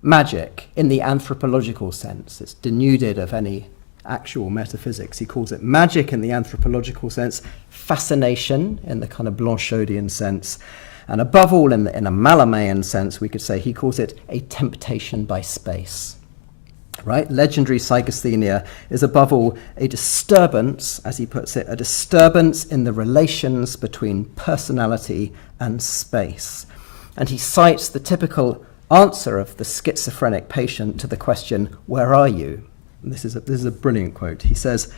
magic in the anthropological sense. It's denuded of any actual metaphysics. He calls it magic in the anthropological sense, fascination in the kind of Blanchaudian sense, and above all in a Mallarméan sense, we could say he calls it a temptation by space. Right? Legendary psychasthenia is above all a disturbance, as he puts it, a disturbance in the relations between personality and space. And he cites the typical answer of the schizophrenic patient to the question, "Where are you?" And this is a brilliant quote. He says,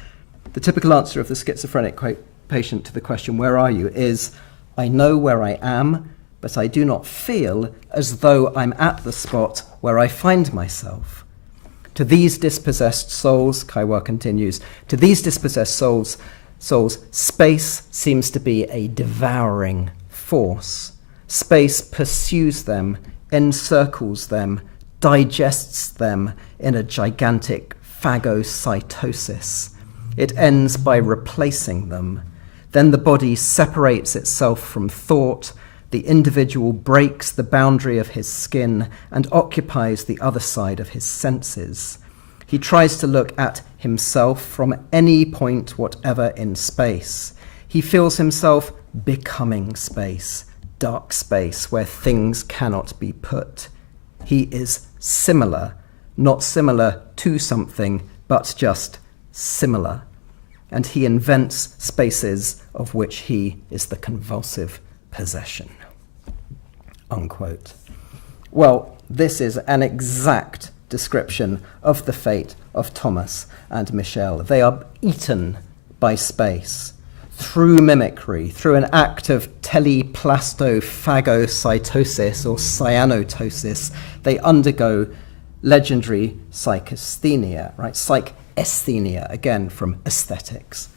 the typical answer of the schizophrenic patient to the question, "Where are you?" is, "I know where I am, but I do not feel as though I'm at the spot where I find myself." To these dispossessed souls, Kaiwa continues, to these dispossessed souls, space seems to be a devouring force. Space pursues them, encircles them, digests them in a gigantic phagocytosis. It ends by replacing them. Then the body separates itself from thought. The individual breaks the boundary of his skin and occupies the other side of his senses. He tries to look at himself from any point whatever in space. He feels himself becoming space, dark space where things cannot be put. He is similar, not similar to something, but just similar. And he invents spaces of which he is the convulsive possession. Unquote. Well, this is an exact description of the fate of Thomas and Michel. They are eaten by space through mimicry, through an act of teleplastophagocytosis or cyanotosis. They undergo legendary psychasthenia, right? Psychasthenia, again from aesthetics.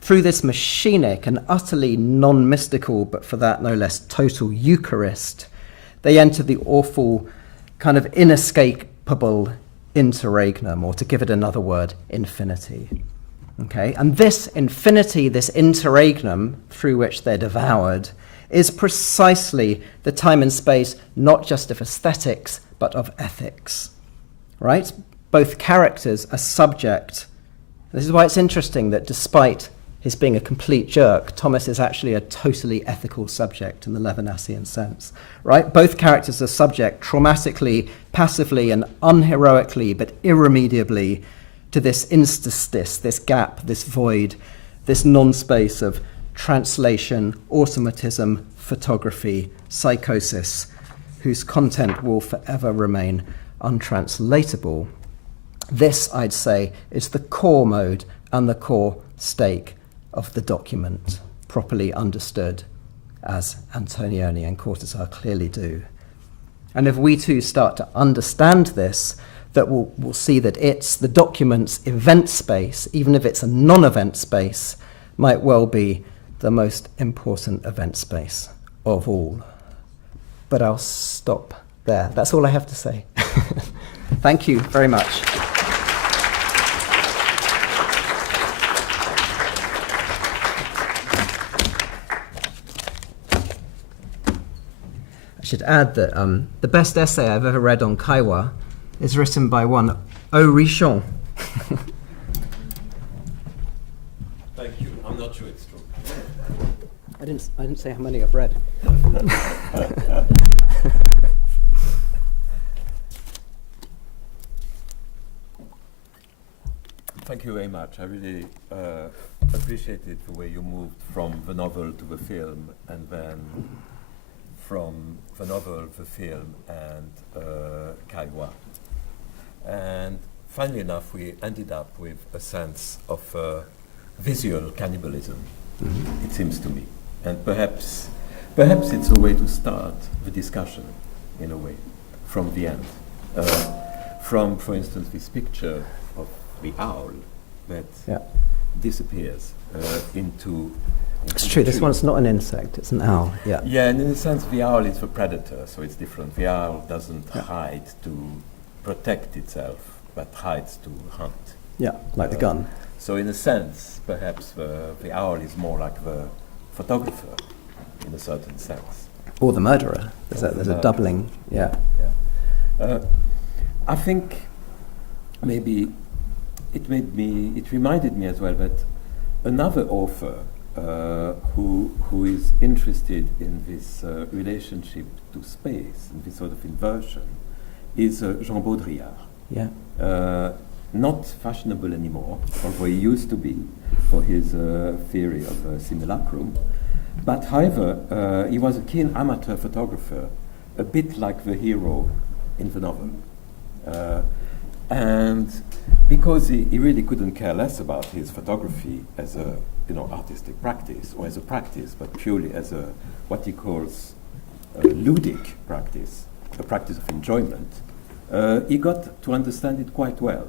Through this machinic and utterly non-mystical, but for that no less total Eucharist, they enter the awful kind of inescapable interregnum, or to give it another word, infinity. Okay? And this infinity, this interregnum through which they're devoured, is precisely the time and space not just of aesthetics, but of ethics. Right? Both characters are subject. This is why it's interesting that despite his being a complete jerk, Thomas is actually a totally ethical subject in the Levinasian sense, right? Both characters are subject traumatically, passively, and unheroically, but irremediably to this interstice, this gap, this void, this non-space of translation, automatism, photography, psychosis, whose content will forever remain untranslatable. This, I'd say, is the core mode and the core stake of the document, properly understood, as Antonioni and Cortázar clearly do. And if we too start to understand this, that we'll see that the document's event space, even if it's a non-event space, might well be the most important event space of all. But I'll stop there. That's all I have to say. Thank you very much. should add that the best essay I've ever read on Kaiwa is written by one O. Richon. Thank you. I'm not sure it's true. I didn't say how many I've read. Thank you very much. I really appreciated the way you moved from the novel to the film, and then from the novel, the film, and Kaiwa. And funnily enough, we ended up with a sense of visual cannibalism, it seems to me. And perhaps it's a way to start the discussion, in a way, from the end. From, for instance, this picture of the owl that disappears into It's true, this one's not an insect, it's an owl. Yeah. Yeah, and in a sense, the owl is the predator, so it's different. The owl doesn't hide to protect itself, but hides to hunt. Yeah, like the gun. So in a sense, perhaps the owl is more like the photographer, in a certain sense. Or the murderer. There's a doubling. Yeah. I think maybe it reminded me as well that another author who is interested in this relationship to space, in this sort of inversion, is Jean Baudrillard. Yeah. Not fashionable anymore, although he used to be for his theory of simulacrum. But however, he was a keen amateur photographer, a bit like the hero in the novel. And because he really couldn't care less about his photography as a artistic practice or as a practice, but purely as a what he calls a ludic practice, a practice of enjoyment, he got to understand it quite well.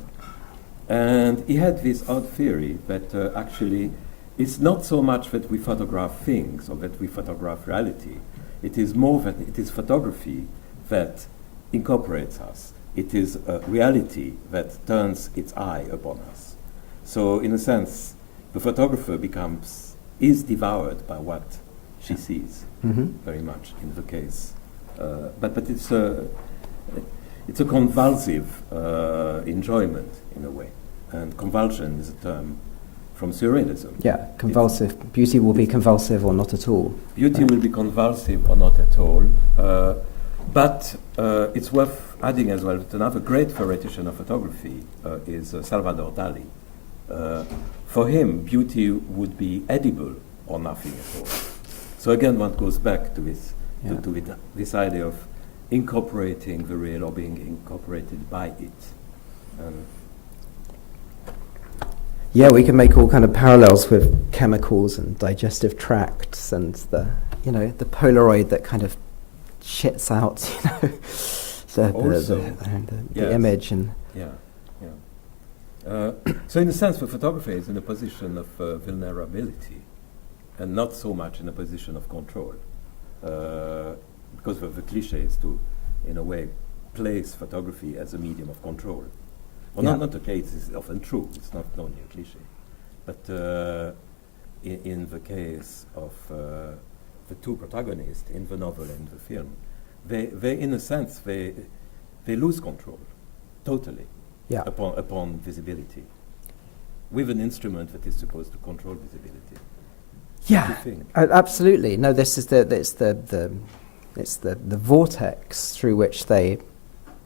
And he had this odd theory that actually it's not so much that we photograph things or that we photograph reality. It is more that it is photography that incorporates us. It is a reality that turns its eye upon us. So in a sense, the photographer is devoured by what she sees, very much in the case. But it's a convulsive enjoyment in a way. And convulsion is a term from surrealism. Yeah, convulsive. Beauty will be convulsive or not at all. Beauty will be convulsive or not at all. But it's worth adding as well that another great theoretician of photography is Salvador Dali. For him, beauty would be edible or nothing at all. So again, one goes back to this, to this idea of incorporating the real or being incorporated by it. Yeah, we can make all kind of parallels with chemicals and digestive tracts and the Polaroid that kind of shits out, the image and. So in a sense, the photographer is in a position of vulnerability, and not so much in a position of control, because the cliche is to, in a way, place photography as a medium of control. Well, not the case is often true. It's not only a cliche, but in the case of the two protagonists in the novel and the film, they in a sense they lose control totally upon visibility with an instrument that is supposed to control visibility. Yeah, absolutely. No, this is the vortex through which they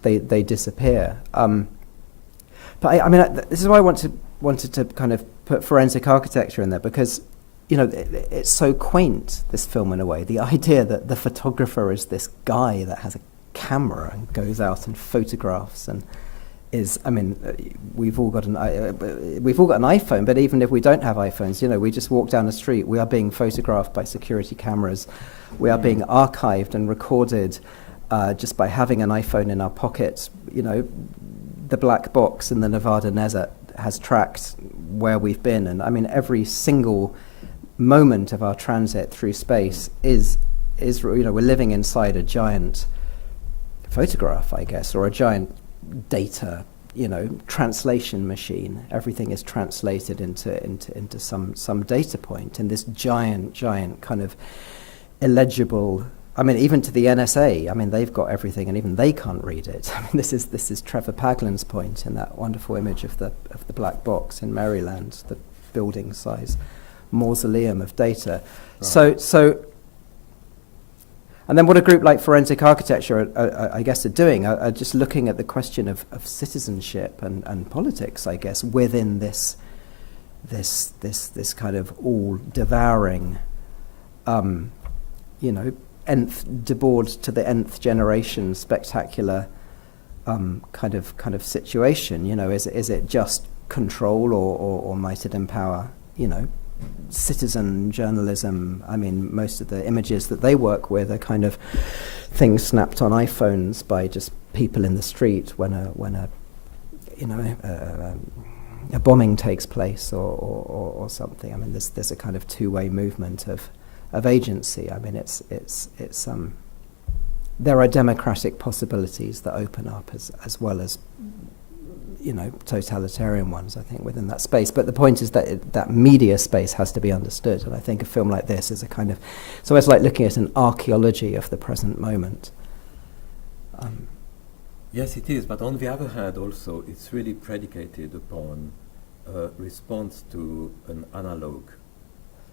disappear. But I mean, this is why I wanted to kind of put forensic architecture in there, because it's so quaint, this film, in a way. The idea that the photographer is this guy that has a camera and goes out and photographs and is. I mean, we've all got an iPhone, but even if we don't have iPhones, we just walk down the street. We are being photographed by security cameras. We are being archived and recorded just by having an iPhone in our pocket. The black box in the Nevada desert has tracked where we've been, and I mean every single moment of our transit through space is we're living inside a giant photograph, I guess, or a giant data translation machine. Everything is translated into some data point in this giant kind of illegible I mean, even to the NSA, I mean, they've got everything, and even they can't read it. I mean, this is Trevor Paglen's point in that wonderful image of the black box in Maryland, the building-size mausoleum of data. Right. So, and then what a group like Forensic Architecture, I guess, are doing, are just looking at the question of citizenship and politics, I guess, within this kind of all-devouring, deboard to the nth generation, spectacular kind of situation. Is it just control, or might it empower? Citizen journalism. I mean, most of the images that they work with are kind of things snapped on iPhones by just people in the street when a bombing takes place or something. I mean, there's a kind of two-way movement of agency. I mean, it's there are democratic possibilities that open up as well as totalitarian ones, I think, within that space. But the point is that that media space has to be understood, and I think a film like this is a kind of, so it's like looking at an archaeology of the present moment. Yes, it is, but on the other hand also it's really predicated upon a response to an analog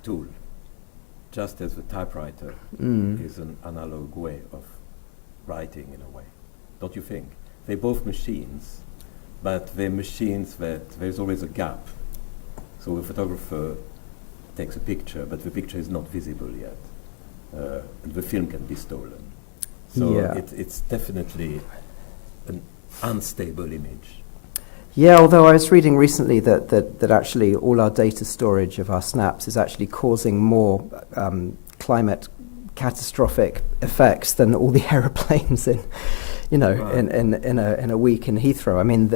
tool, just as the typewriter is an analog way of writing in a way. Don't you think? They're both machines, but they're machines that there's always a gap. So the photographer takes a picture, but the picture is not visible yet. And the film can be stolen. So it's definitely an unstable image. Yeah, although I was reading recently that actually all our data storage of our snaps is actually causing more climate catastrophic effects than all the aeroplanes in a week in Heathrow. I mean,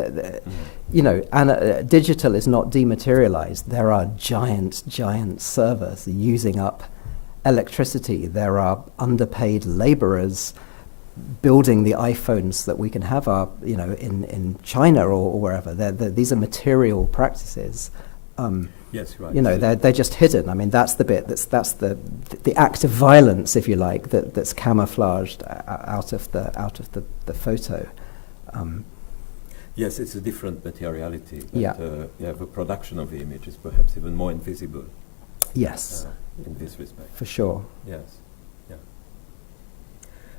digital is not dematerialized. There are giant servers using up electricity. There are underpaid laborers building the iPhones that we can have in China or wherever. These are material practices. Yes, right. They're just hidden. I mean, that's the bit that's the act of violence, if you like, that's camouflaged out of the photo. Yes, it's a different materiality. But, Yeah. the production of the image is perhaps even more invisible. Yes, In this respect. for sure. Yes. Yeah.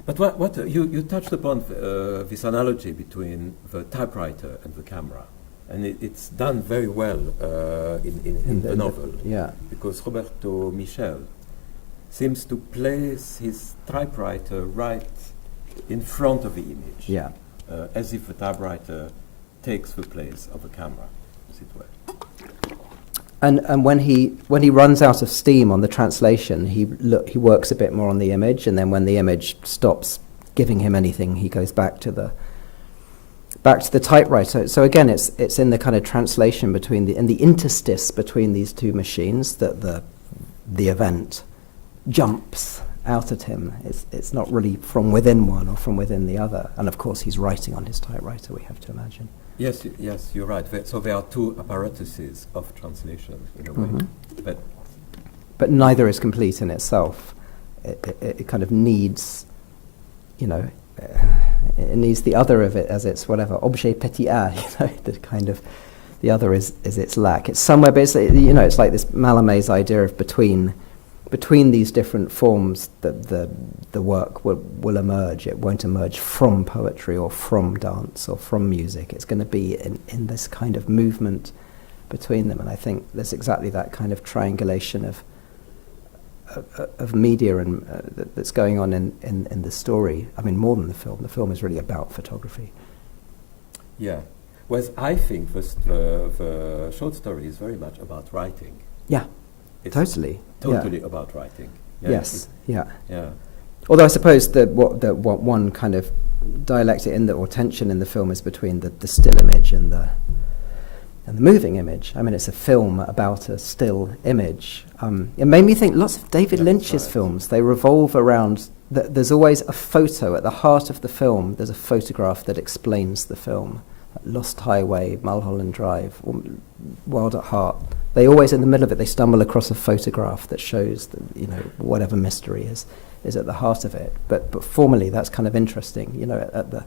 But what you touched upon this analogy between the typewriter and the camera. And it's done very well in the novel. Yeah. Because Roberto Michel seems to place his typewriter right in front of the image. Yeah. As if the typewriter takes the place of the camera, as it were. And when he runs out of steam on the translation, he works a bit more on the image, and then when the image stops giving him anything, he goes back to the typewriter. So again, it's in the kind of translation between the interstice between these two machines that the event jumps out at him. It's not really from within one or from within the other. And of course, he's writing on his typewriter, we have to imagine. Yes, you're right. So there are two apparatuses of translation in a way. Mm-hmm. But neither is complete in itself. It kind of needs, it needs the other of it as its whatever objet petit a. The kind of the other is its lack. It's somewhere basically. It's like this Mallarmé's idea of between these different forms that the work will emerge. It won't emerge from poetry or from dance or from music. It's going to be in this kind of movement between them. And I think there's exactly that kind of triangulation of media and that's going on in the story. I mean, more than the film. The film is really about photography. Yeah. Whereas I think the short story is very much about writing. Yeah, It's totally about writing. Yeah, yes, yeah. Yeah. Although I suppose that what one kind of dialectic or tension in the film is between the still image and the moving image. I mean, it's a film about a still image. It made me think lots of David Lynch's films, they revolve around, there's always a photo at the heart of the film. There's a photograph that explains the film. Lost Highway, Mulholland Drive, Wild at Heart. They always, in the middle of it, they stumble across a photograph that shows whatever mystery is is at the heart of it. But formally, that's kind of interesting. You know,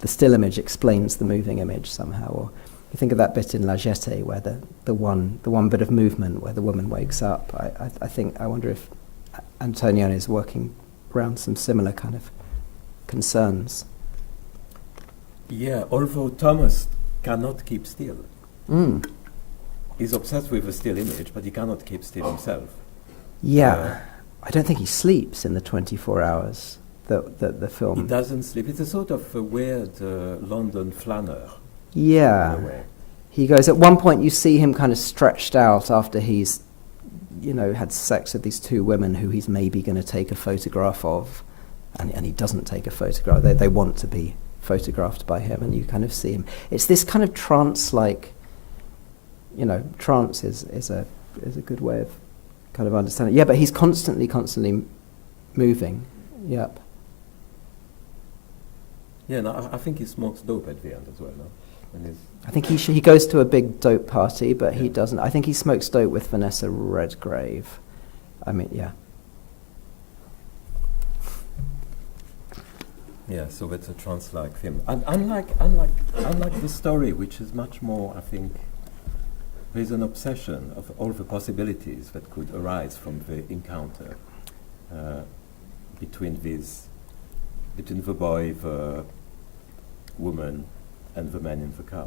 the still image explains the moving image somehow. Or you think of that bit in La Jetée where the one bit of movement where the woman wakes up. I wonder if Antonioni is working around some similar kind of concerns. Yeah, although Thomas cannot keep still. He's obsessed with a still image, but he cannot keep still himself. Yeah, I don't think he sleeps in the 24 hours that the film. He doesn't sleep. It's a sort of a weird London flaneur. Yeah. In a way. He goes, at one point you see him kind of stretched out after he's, you know, had sex with these two women who he's maybe going to take a photograph of, and he doesn't take a photograph. They want to be photographed by him, and you kind of see him. It's this kind of trance-like, you know, trance is a good way of kind of understanding. Yeah, but he's constantly moving. Yep. Yeah, no, I think he smokes dope at the end as well, no? I think he goes to a big dope party, but he doesn't. I think he smokes dope with Vanessa Redgrave. I mean, yeah. Yeah, so it's a trance-like film. And unlike the story, which is much more, I think, there's an obsession of all the possibilities that could arise from the encounter between the boy, the woman, and the man in the car.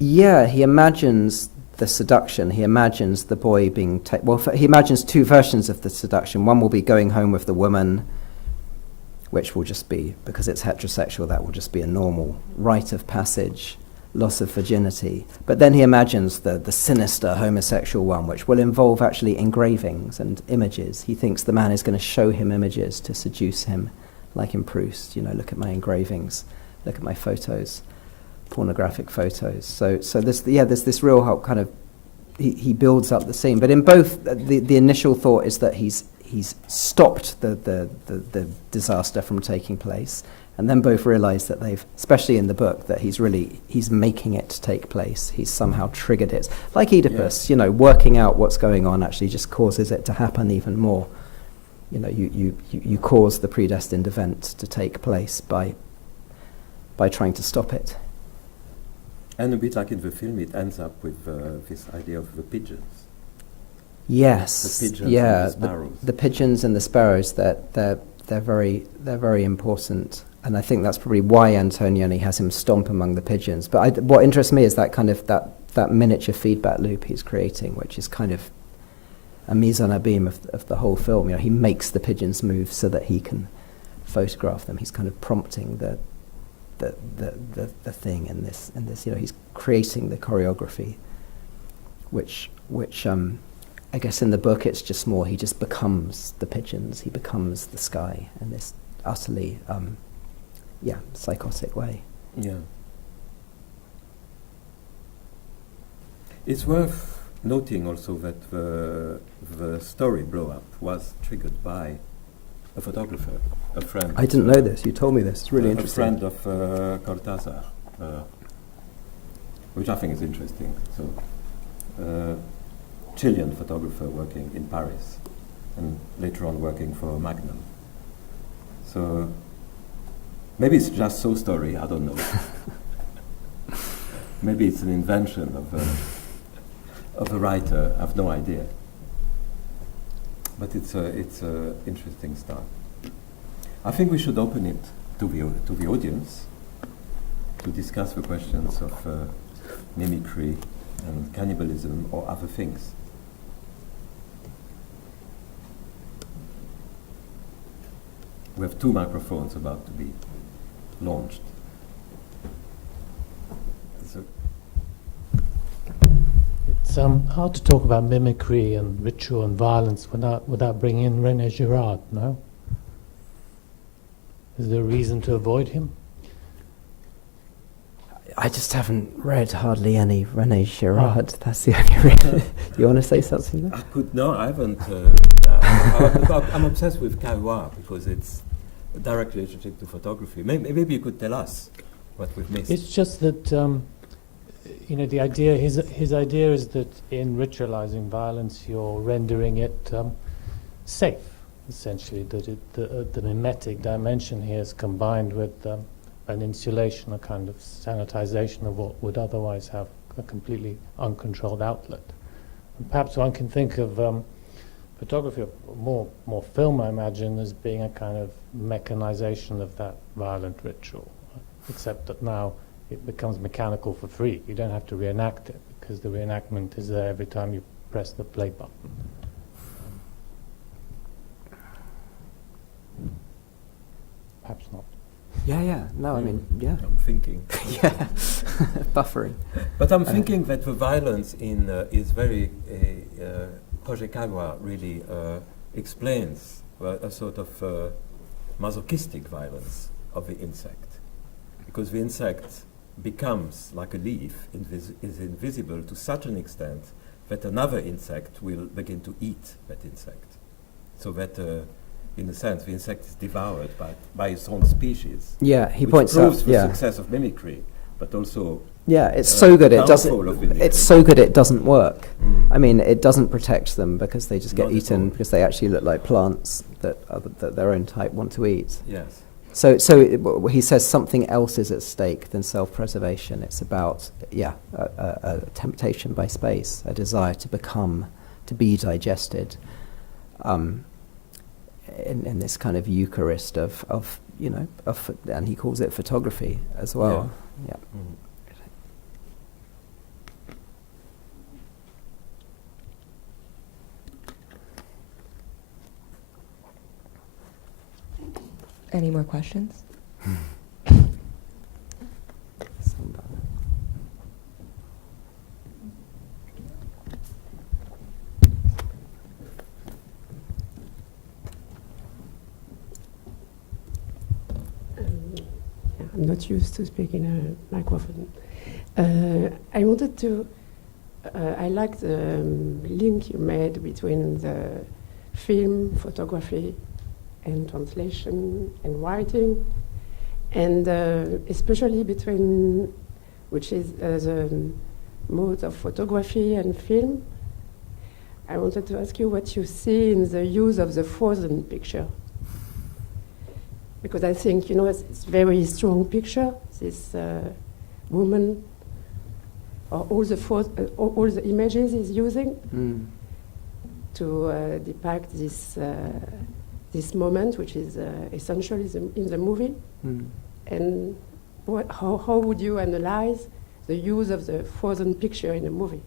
Yeah, he imagines the seduction. He imagines the boy being he imagines two versions of the seduction. One will be going home with the woman, which will just be, because it's heterosexual, that will just be a normal rite of passage, loss of virginity. But then he imagines the sinister homosexual one, which will involve actually engravings and images. He thinks the man is going to show him images to seduce him, like in Proust, you know, look at my engravings, look at my photos, pornographic photos. So there's this real kind of, he builds up the scene. But in both, the initial thought is that he's stopped the disaster from taking place, and then both realise that they've, especially in the book, that he's making it take place. He's somehow triggered it. Like Oedipus, you know, working out what's going on actually just causes it to happen even more. You know, you cause the predestined event to take place by trying to stop it. And a bit like in the film, it ends up with this idea of the pigeons. Yes, the pigeons yeah, and the sparrows. The pigeons and the sparrows. They're very important, and I think that's probably why Antonioni has him stomp among the pigeons. But what interests me is that kind of that miniature feedback loop he's creating, which is kind of a mise en abîme of the whole film. You know, he makes the pigeons move so that he can photograph them. He's kind of prompting the thing in this. You know, he's creating the choreography, which I guess in the book it's just more, he just becomes the pigeons, he becomes the sky in this utterly, psychotic way. Yeah. It's worth noting also that the story blow-up was triggered by a photographer, a friend. I didn't know this, you told me this, it's really interesting. A friend of Cortázar, which I think is interesting. So, Chilean photographer working in Paris and later on working for Magnum. So maybe it's just so story, I don't know. Maybe it's an invention of a writer, I have no idea. But it's a interesting start. I think we should open it to the audience to discuss the questions of mimicry and cannibalism or other things. We have 2 microphones about to be launched. So it's hard to talk about mimicry and ritual and violence without bringing in René Girard, no? Is there a reason to avoid him? I just haven't read hardly any René Girard. That's the only reason. You want to say something there? I haven't. I'm obsessed with Caillois because it's a direct relationship to photography. Maybe you could tell us what we've missed. It's just that, the idea, his idea is that in ritualizing violence, you're rendering it safe. essentially the mimetic dimension here is combined with an insulation, a kind of sanitization of what would otherwise have a completely uncontrolled outlet. And perhaps one can think of photography, more film, I imagine, as being a kind of mechanization of that violent ritual, except that now it becomes mechanical for free. You don't have to reenact it, because the reenactment is there every time you press the play button. Perhaps not. Yeah. No, I mean, yeah. I'm thinking. Yeah. Buffering. But I'm thinking that the violence in is very Roger Caillois really explains a sort of masochistic violence of the insect, because the insect becomes like a leaf, is invisible to such an extent that another insect will begin to eat that insect, so that in a sense the insect is devoured by its own species. Yeah, he which points proves out. the Yeah. success of mimicry, but also Yeah, it's so good it doesn't. downfall of mimicry. It's so good it doesn't work. Mm. I mean, it doesn't protect them because they just get Not at eaten all. because they actually look like plants that their own type want to eat. Yes. So he says something else is at stake than self-preservation. It's about a temptation by space, a desire to become, to be digested, in this kind of Eucharist of and he calls it photography as well. Yeah. Mm. Any more questions? I'm not used to speaking a microphone. I wanted to. I like the link you made between the film, photography, and translation and writing, and especially between, which is the mode of photography and film. I wanted to ask you what you see in the use of the frozen picture. Because I think, it's a very strong picture, this woman, or all the images he's using to depict this moment, which is essential in the movie. And how would you analyze the use of the frozen picture in a movie?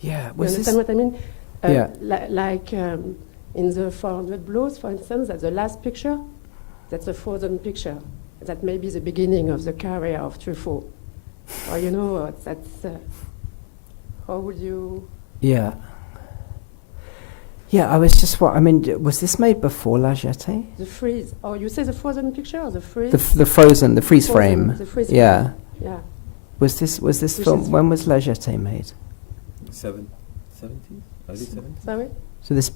Yeah. You understand what I mean? Yeah. In the 400 Blows, for instance, that's the last picture. That's a frozen picture. That may be the beginning of the career of Truffaut. Or, that's... how would you... Yeah. Yeah, I was just... was this made before La Jetée? The freeze. Oh, you say the frozen picture or the freeze? The freeze frame. The freeze yeah. frame. Yeah. Was this film... When was La Jetée made? 70s? Early 70s? Sorry? So this...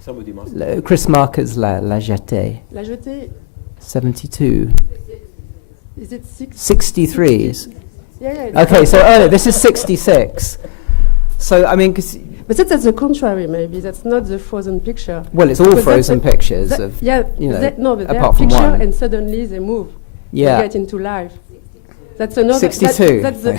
Somebody must... Chris Marker's La Jetée. La Jetée... 72. Is it 63? Yeah. Okay, so earlier. This is 66. So, because... But that's the contrary, maybe. That's not the frozen picture. Well, it's all frozen pictures of... Yeah, no, but they're picture and suddenly they move. Yeah. They get into life. That's another... 62. That's the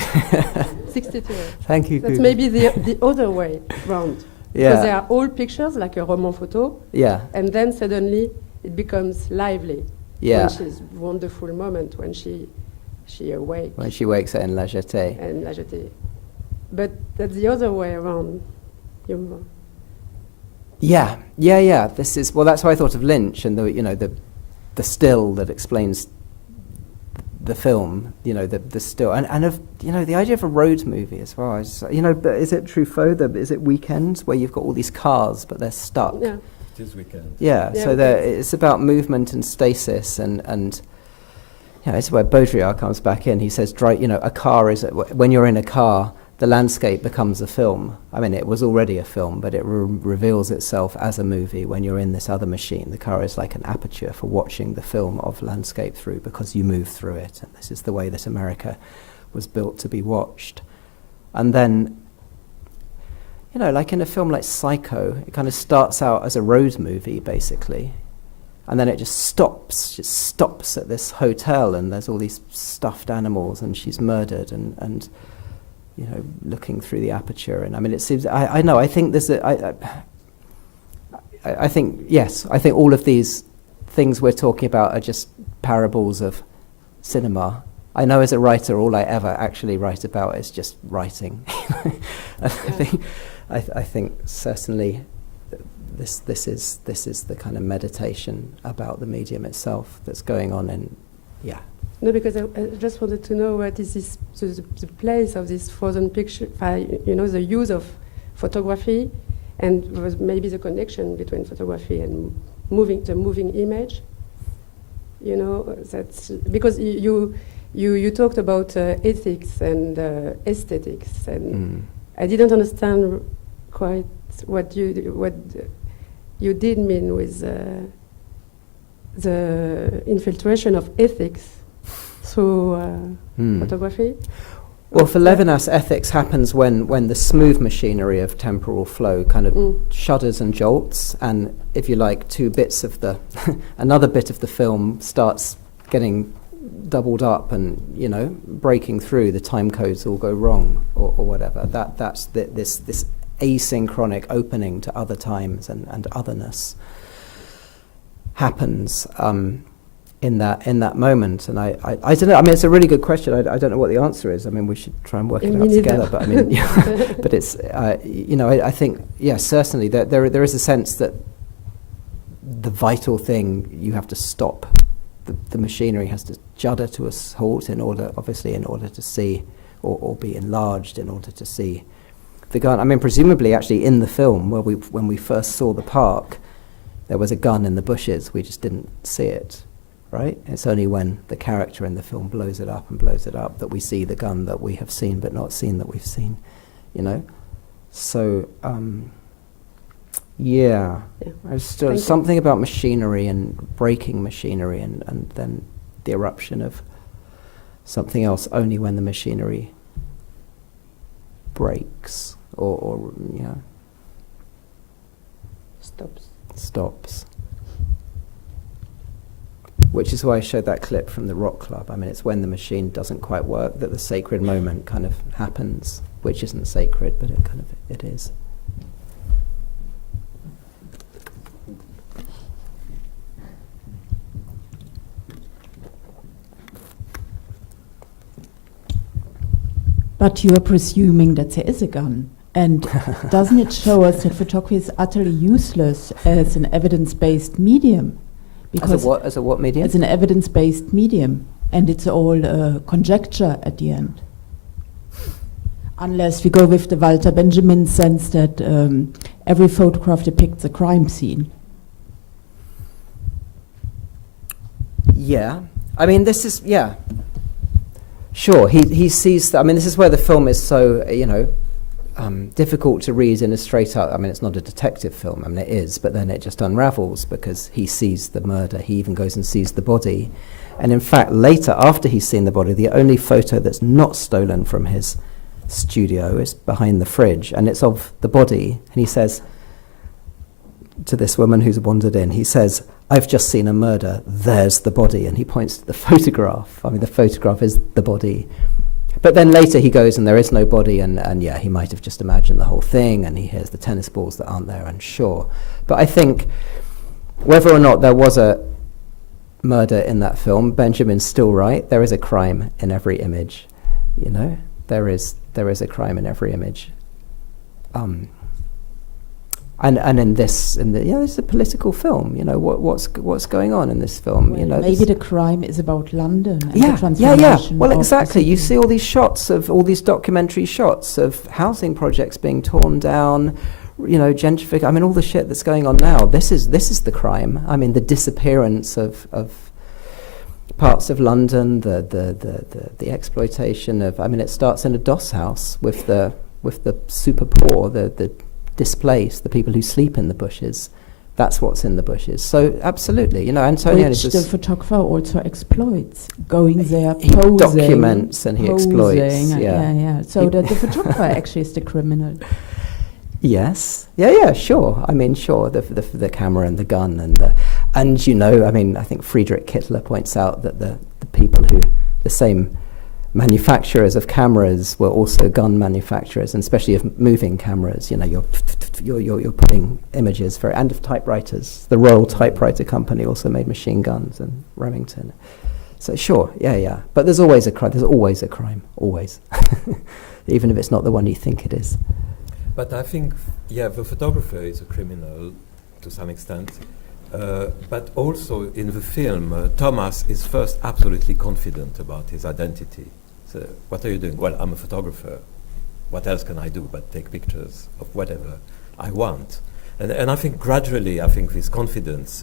62. Thank you. That's maybe the other way round. Yeah. Because they are all pictures, like a roman photo. Yeah. And then suddenly it becomes lively. Yeah. Which is a wonderful moment when she awakes. When she wakes in La Jetée. And La Jetée. But that's the other way around. Yeah. This is... Well, that's how I thought of Lynch and the still that explains the film, the still, and of the idea of a road movie as well. But is it Truffaut? Is it Weekends where you've got all these cars but they're stuck? Yeah, it is Weekend. Yeah, so it's about movement and stasis, and it's where Baudrillard comes back in. He says, a car is when you're in a car, the landscape becomes a film. I mean, it was already a film, but it reveals itself as a movie when you're in this other machine. The car is like an aperture for watching the film of landscape through, because you move through it. And this is the way that America was built to be watched. And then, you know, like in a film like Psycho, it kind of starts out as a road movie, basically. And then it just stops at this hotel, and there's all these stuffed animals, and she's murdered, and you know, looking through the aperture. And I mean, it seems, I know, I think there's I think, yes, I think all of these things we're talking about are just parables of cinema. I know as a writer, all I ever actually write about is just writing. I think certainly this is the kind of meditation about the medium itself that's going on, and yeah. No, because I just wanted to know what is this, the place of this frozen picture, you know, the use of photography, and was maybe the connection between photography and the moving image. You know, that's because you talked about ethics and aesthetics, and I didn't understand quite what you did mean with the infiltration of ethics through photography. Well, for Levinas, ethics happens when the smooth machinery of temporal flow kind of shudders and jolts, and if you like, two bits of the another bit of the film starts getting doubled up and, you know, breaking through. The time codes all go wrong or whatever. That's this asynchronic opening to other times and otherness happens in that moment. And I don't know. I mean, it's a really good question. I don't know what the answer is. I mean, we should try and work it out together. But I mean, but it's you know, I think certainly there is a sense that the vital thing, you have to stop. The machinery has to judder to a halt in order to see, or be enlarged in order to see the gun. I mean, presumably, actually, in the film, when we first saw the park, there was a gun in the bushes. We just didn't see it, right? It's only when the character in the film blows it up that we see the gun that we have seen but not seen that we've seen, you know? So, there's still something about machinery and breaking machinery and then the eruption of something else only when the machinery breaks or stops. Which is why I showed that clip from the rock club. I mean, it's when the machine doesn't quite work that the sacred moment kind of happens, which isn't sacred, but it is. But you are presuming that there is a gun. And doesn't it show us that photography is utterly useless as an evidence-based medium? Because as a what medium? As an evidence-based medium. And it's all conjecture at the end. Unless we go with the Walter Benjamin sense that every photograph depicts a crime scene. Yeah. I mean, this is, Sure, he sees. I mean, this is where the film is so, difficult to read in a straight up. I mean, it's not a detective film. I mean, it is, but then it just unravels because he sees the murder. He even goes and sees the body, and in fact, later, after he's seen the body, the only photo that's not stolen from his studio is behind the fridge, and it's of the body. And he says to this woman who's wandered in, he says, "I've just seen a murder, there's the body," and he points to the photograph. I mean, the photograph is the body. But then later he goes and there is no body, and he might have just imagined the whole thing, and he hears the tennis balls that aren't there, and sure. But I think whether or not there was a murder in that film, Benjamin's still right. There is a crime in every image, you know? There is a crime in every image. And in this, it's a political film. You know, what's going on in this film? Well, you know, maybe the crime is about London. And the transformation. Well, exactly. You see all these shots of all these documentary shots of housing projects being torn down. You know, gentrification. I mean, all the shit that's going on now. This is the crime. I mean, the disappearance of parts of London, the exploitation of. I mean, it starts in a doss house with the super poor, the displaced, the people who sleep in the bushes. That's what's in the bushes. So absolutely, Antonio which is the photographer also exploits, going there, he posing, documents and he exploits. Yeah. So the photographer actually is the criminal. Yes. Yeah, sure. I mean, sure, the camera and the gun and you know, I mean, I think Friedrich Kittler points out that the people who, the same manufacturers of cameras were also gun manufacturers, and especially of moving cameras. You know, you're putting images for, and of typewriters. The Royal Typewriter Company also made machine guns in Remington. So sure, yeah. But there's always a crime. There's always a crime, always, even if it's not the one you think it is. But I think, yeah, the photographer is a criminal to some extent. But also in the film, Thomas is first absolutely confident about his identity. So, what are you doing? Well, I'm a photographer. What else can I do but take pictures of whatever I want? And I think gradually, this confidence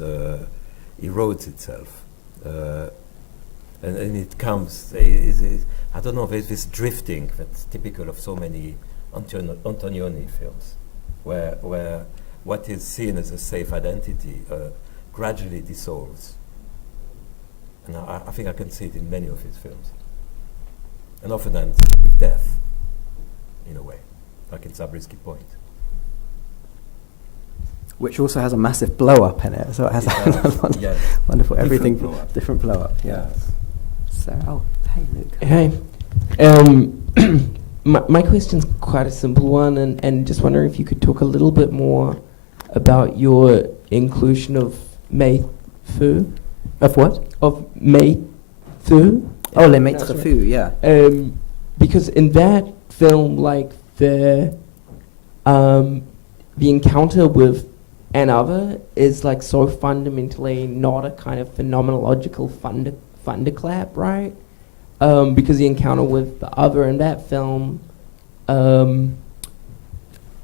erodes itself. And it comes, I don't know, there's this drifting that's typical of so many Antonioni films, where what is seen as a safe identity gradually dissolves. And I think I can see it in many of his films. And often ends with death, in a way, like in Zabriskie Point. Which also has a massive blow-up in it, so it has Yes. wonderful, everything, different blow-up. yeah. So, hey, Luke. Hey. My question's quite a simple one, and just wondering if you could talk a little bit more about your inclusion of Mei Fu. Of what? Of Mei Fu. Oh, Les Maîtres Fous, yeah. Because in that film, like the encounter with another is like so fundamentally not a kind of phenomenological thunderclap, right? Because the encounter with the other in that film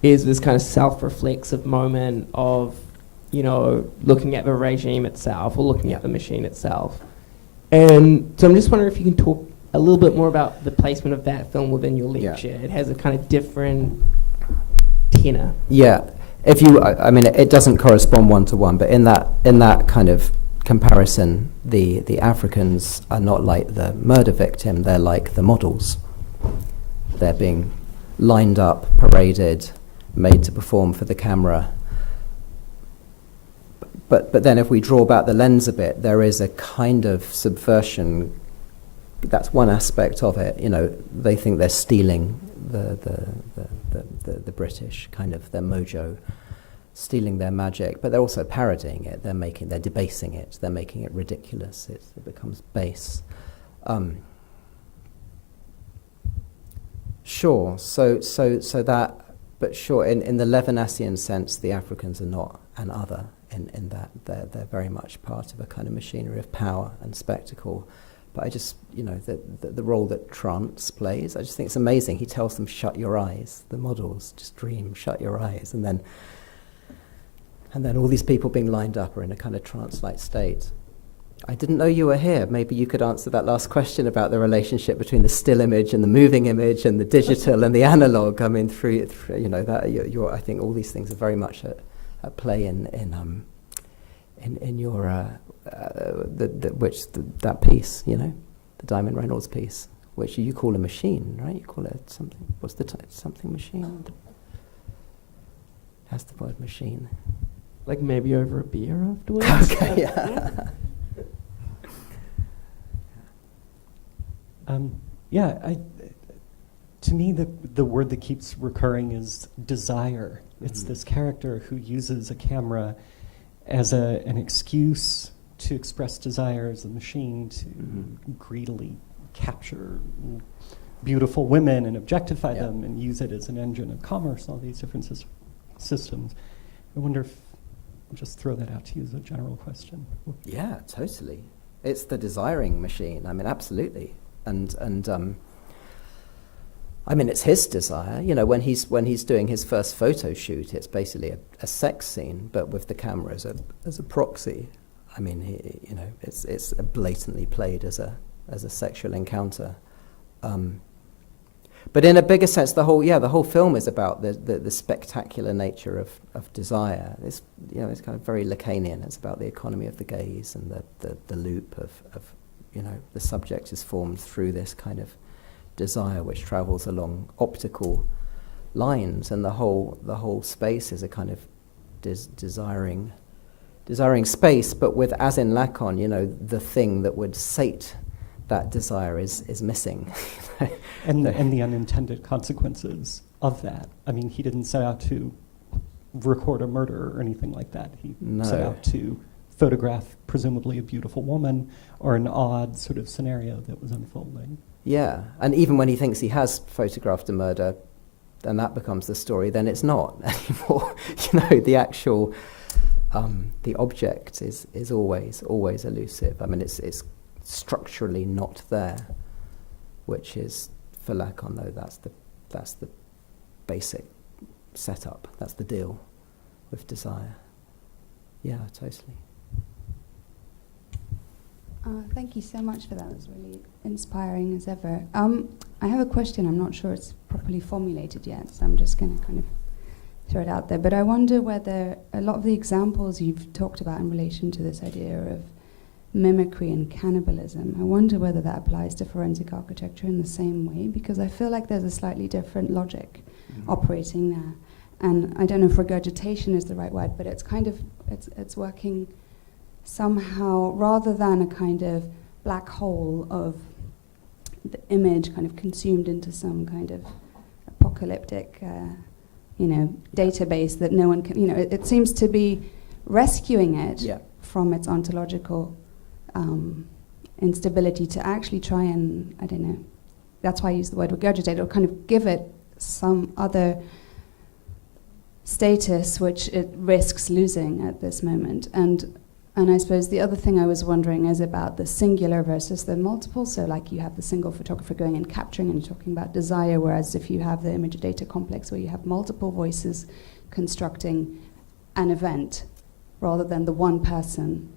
is this kind of self-reflexive moment of, you know, looking at the regime itself or looking at the machine itself. And so I'm just wondering if you can talk a little bit more about the placement of that film within your lecture. It has a kind of different tenor. Yeah, if you, I mean, it doesn't correspond one-to-one, but in that kind of comparison, the Africans are not like the murder victim, they're like the models. They're being lined up, paraded, made to perform for the camera. But then if we draw back the lens a bit, there is a kind of subversion. That's one aspect of it. You know, they think they're stealing the British, kind of their mojo, stealing their magic, but they're also parodying it. They're debasing it. They're making it ridiculous. It becomes base. Sure. So that, but sure. In the Levinasian sense, the Africans are not an other. In that they're very much part of a kind of machinery of power and spectacle. But I just, you know, the role that trance plays, I just think it's amazing. He tells them, shut your eyes. The models just dream, shut your eyes. And then all these people being lined up are in a kind of trance-like state. I didn't know you were here. Maybe you could answer that last question about the relationship between the still image and the moving image and the digital and the analog. I mean, through you know, that I think all these things are very much at play in your that piece, you know, the Diamond Reynolds piece, which you call a machine, right? You call it something. What's the something machine? Has the word machine. Like maybe over a beer afterwards. Okay, yeah. To me, the word that keeps recurring is desire. It's this character who uses a camera as an excuse to express desire, as a machine to greedily capture beautiful women and objectify them and use it as an engine of commerce, all these different systems. I wonder if, I'll just throw that out to you as a general question. Yeah, totally. It's the desiring machine. I mean, absolutely. And I mean, it's his desire. You know, when he's doing his first photo shoot, it's basically a sex scene, but with the camera as a proxy. I mean, you know, it's blatantly played as a sexual encounter. But in a bigger sense, the whole film is about the spectacular nature of desire. It's, you know, it's kind of very Lacanian. It's about the economy of the gaze and the loop of you know, the subject is formed through this kind of desire which travels along optical lines, and the whole space is a kind of desiring space, but with, as in Lacan, the thing that would sate that desire is missing. and the unintended consequences of that. I mean, he didn't set out to record a murder or anything like that. He set out to photograph presumably a beautiful woman or an odd sort of scenario that was unfolding. Yeah, and even when he thinks he has photographed a murder, and that becomes the story, then it's not anymore. The actual, the object is always elusive. I mean, it's structurally not there, which is, for Lacan, though, that's the basic setup. That's the deal with desire. Yeah, totally. Thank you so much for that. It was really inspiring as ever. I have a question. I'm not sure it's properly formulated yet, so I'm just going to kind of throw it out there. But I wonder whether a lot of the examples you've talked about in relation to this idea of mimicry and cannibalism, I wonder whether that applies to forensic architecture in the same way, because I feel like there's a slightly different logic operating there. And I don't know if regurgitation is the right word, but it's kind of, it's working somehow, rather than a kind of black hole of the image kind of consumed into some kind of apocalyptic, database that no one can, it seems to be rescuing it from its ontological instability to actually try and, I don't know, that's why I use the word regurgitate, or kind of give it some other status which it risks losing at this moment. And I suppose the other thing I was wondering is about the singular versus the multiple. So like you have the single photographer going and capturing and talking about desire, whereas if you have the image data complex where you have multiple voices constructing an event rather than the one person.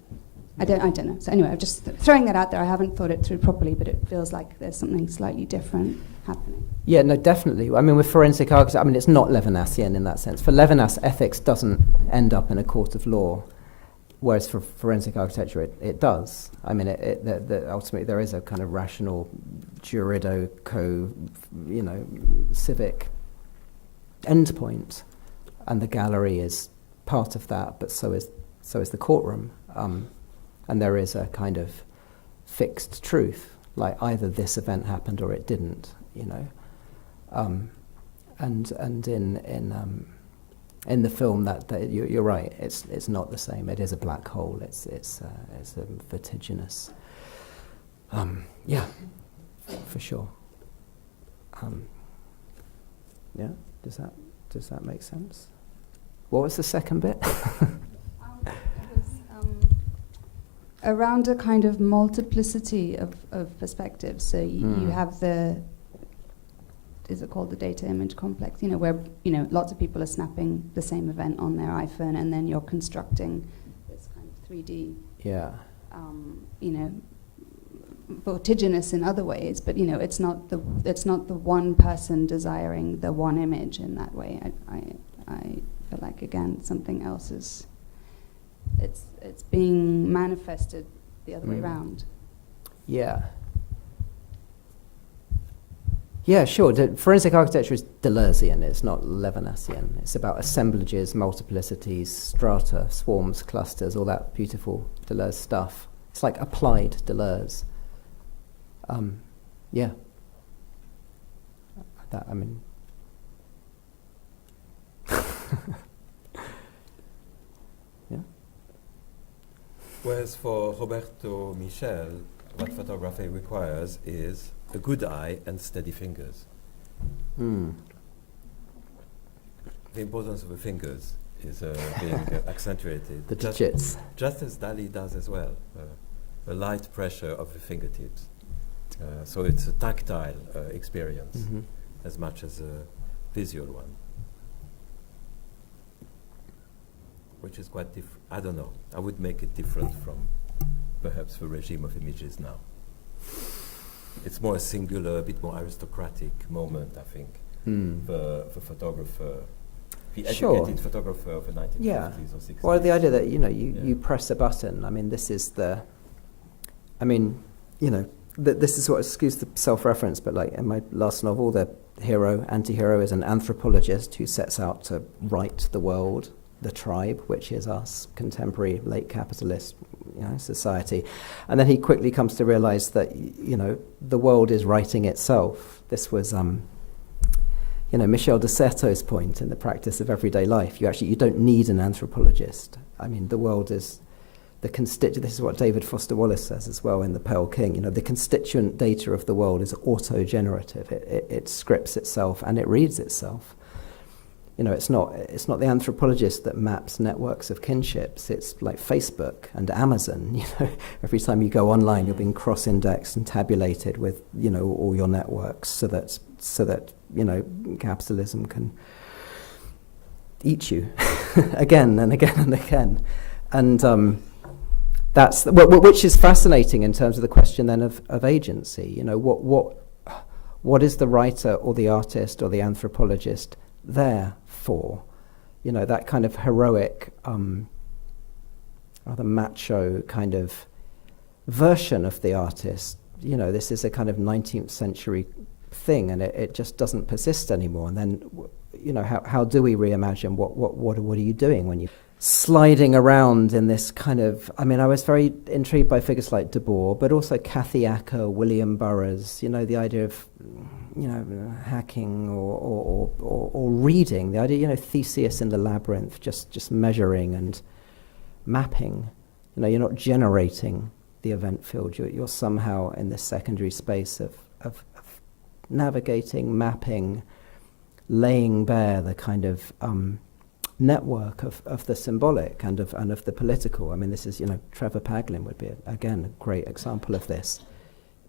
I don't know. So anyway, I'm just throwing that out there. I haven't thought it through properly, but it feels like there's something slightly different happening. Yeah, no, definitely. I mean, with forensic architecture, it's not Levinasian in that sense. For Levinas, ethics doesn't end up in a court of law. Whereas for forensic architecture, it does. I mean, ultimately there is a kind of rational, jurido-co, civic endpoint, and the gallery is part of that. But so is the courtroom, and there is a kind of fixed truth, like either this event happened or it didn't. In the film, that you're right. It's not the same. It is a black hole. It's a vertiginous. Yeah, for sure. Yeah. Does that make sense? What was the second bit? It was around a kind of multiplicity of perspectives. So you have the. Is it called the data image complex? Where lots of people are snapping the same event on their iPhone, and then you're constructing this kind of 3D. Yeah. Vertiginous in other ways, but it's not the one person desiring the one image in that way. I feel like again something else is. It's being manifested the other way around. Yeah. Yeah, sure. Forensic architecture is Deleuzian. It's not Levinasian. It's about assemblages, multiplicities, strata, swarms, clusters, all that beautiful Deleuze stuff. It's like applied Deleuze. Yeah. Yeah. Whereas for Roberto Michel, what photography requires is a good eye and steady fingers. The importance of the fingers is being accentuated. The digits. Just as Dali does as well. A light pressure of the fingertips. So it's a tactile experience as much as a visual one. Which is quite different. I don't know. I would make it different from perhaps the regime of images now. It's more a singular, a bit more aristocratic moment, I think, for photographer, the educated photographer of the 1950s or 60s. Well, the idea that, you press a button, this is this is what, excuse the self-reference, but like in my last novel, the hero, anti-hero, is an anthropologist who sets out to right the world, the tribe, which is us, contemporary late capitalist society. And then he quickly comes to realize that, the world is righting itself. This was, Michel de Certeau's point in The Practice of Everyday Life. You don't need an anthropologist. I mean, the world is this is what David Foster Wallace says as well in The Pale King. The constituent data of the world is auto-generative. It scripts itself and it reads itself. It's not the anthropologist that maps networks of kinships. It's like Facebook and Amazon. Every time you go online, you're being cross-indexed and tabulated with all your networks, so that capitalism can eat you again and again and again, and that's which is fascinating in terms of the question then of agency. What is the writer or the artist or the anthropologist there for? That kind of heroic, rather macho kind of version of the artist. This is a kind of 19th century thing, and it just doesn't persist anymore. And then, how do we reimagine what are you doing when you sliding around in this kind of? I mean, I was very intrigued by figures like De Boer, but also Cathy Acker, William Burroughs. The idea of hacking or reading, the idea, Theseus in the labyrinth, just measuring and mapping. You're not generating the event field. You're somehow in this secondary space of navigating, mapping, laying bare the kind of network of the symbolic and of the political. I mean, this is, Trevor Paglin would be again a great example of this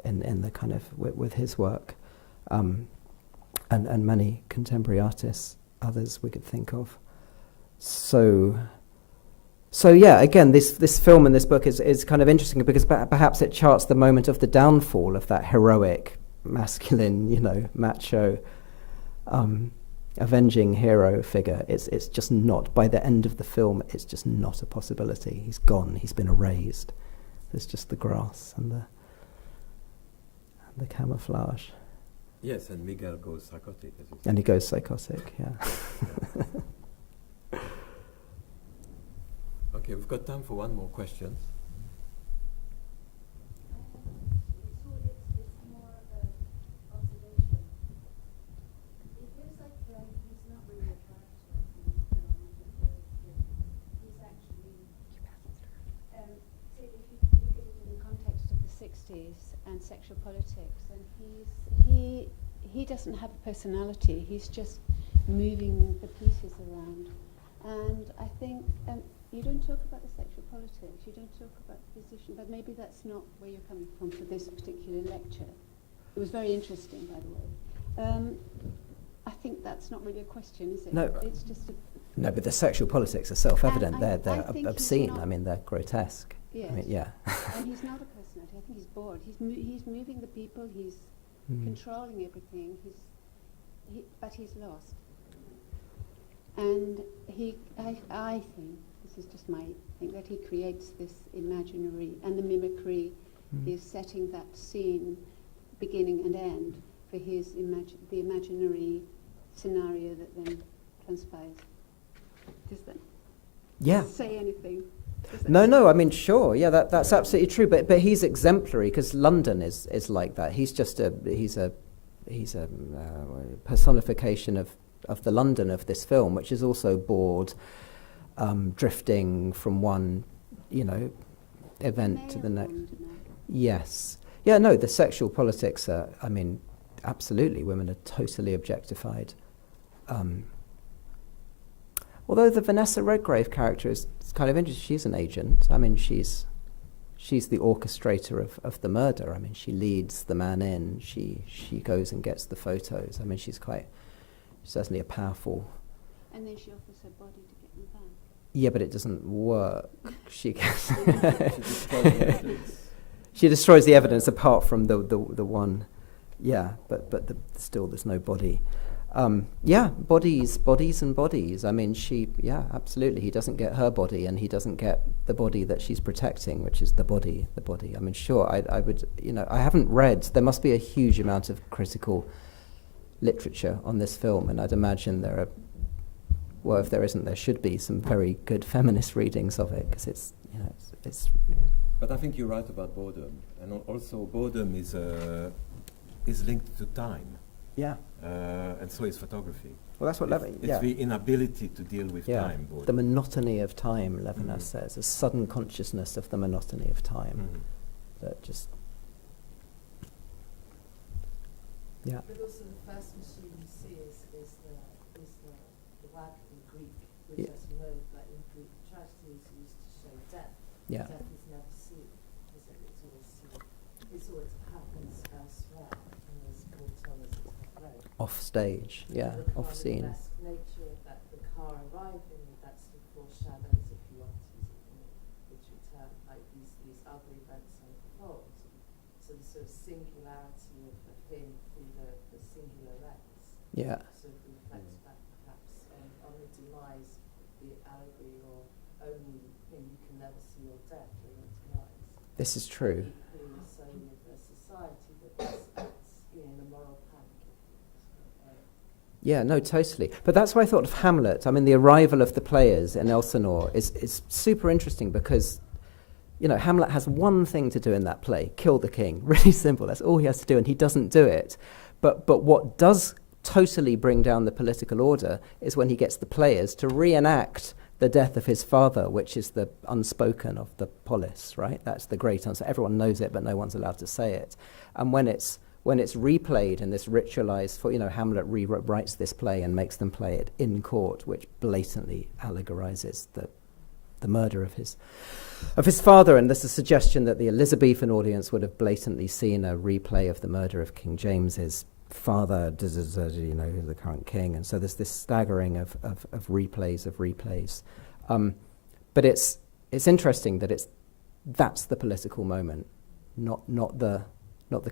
in the kind of with his work. And many contemporary artists, others we could think of. So yeah, again, this film and this book is kind of interesting because perhaps it charts the moment of the downfall of that heroic, masculine, macho, avenging hero figure. It's just not, by the end of the film, it's just not a possibility. He's gone. He's been erased. There's just the grass and the camouflage. Yes, and Miguel goes psychotic. And he goes psychotic, yeah. Okay, we've got time for one more question. And sexual politics, and he doesn't have a personality. He's just moving the pieces around, and I think you don't talk about the sexual politics, you don't talk about the position, but maybe that's not where you're coming from for this particular lecture. It was very interesting, by the way. I think that's not really a question, is it? No, it's just no, but the sexual politics are self-evident. I They're think obscene. I mean, they're grotesque. Yes. I mean, yeah. And he's not a personality. I think he's bored. He's moving the people. He's controlling everything. But he's lost. And I think, this is just my thing, that he creates this imaginary, and the mimicry is setting that scene, beginning and end, for his the imaginary scenario that then transpires. Does that say anything? No. I mean, sure. Yeah, that's absolutely true. But he's exemplary because London is like that. He's just he's a personification of the London of this film, which is also bored, drifting from one, event to the next. Yes. Yeah. No. The sexual politics are. I mean, absolutely. Women are totally objectified. Although the Vanessa Redgrave character is kind of interesting. She's an agent. I mean, she's the orchestrator of the murder. I mean, she leads the man in. She goes and gets the photos. I mean, she's certainly a powerful. And then she offers her body to get them back. Yeah, but it doesn't work. She destroys the evidence apart from the one. Yeah, but still, there's no body. Bodies and bodies. I mean, absolutely. He doesn't get her body, and he doesn't get the body that she's protecting, which is the body. I mean, sure, I would, I haven't read, there must be a huge amount of critical literature on this film, and I'd imagine there are, well, if there isn't, there should be some very good feminist readings of it, because it's, you know, it's yeah. But I think you're right about boredom, and also boredom is linked to time. Yeah. And so is photography. Well, that's what Levin. It's the inability to deal with time. Boredom. The monotony of time, Levinas says, a sudden consciousness of the monotony of time that just. Yeah. But also the first machine you see is the work in Greek, which, as you know, like in Greek tragedies, used to show death. Yeah. Death is never seen. It's always happens elsewhere, and there's more tellers of road. Off stage, yeah, off scene. The nature of that, the car arriving, that sort of foreshadows, if you want to use it in a literary term, like these other events unfold. So the sort of singularity of him through the singular lens. Yeah. Sort of reflects back perhaps on the demise, the allegory, or only you can never see your death or your demise. This is true. Equally so with a society that's in a moral panic. Yeah, no, totally. But that's why I thought of Hamlet. I mean, the arrival of the players in Elsinore is super interesting because, you know, Hamlet has one thing to do in that play, kill the king. Really simple. That's all he has to do, and he doesn't do it. But what does totally bring down the political order is when he gets the players to reenact the death of his father, which is the unspoken of the polis, right? That's the great answer. Everyone knows it, but no one's allowed to say it. And when it's replayed in this ritualized, you know, Hamlet rewrites this play and makes them play it in court, which blatantly allegorizes the murder of his father. And there's a suggestion that the Elizabethan audience would have blatantly seen a replay of the murder of King James's father, you know, the current king. And so there's this staggering of replays. But it's interesting that that's the political moment, not the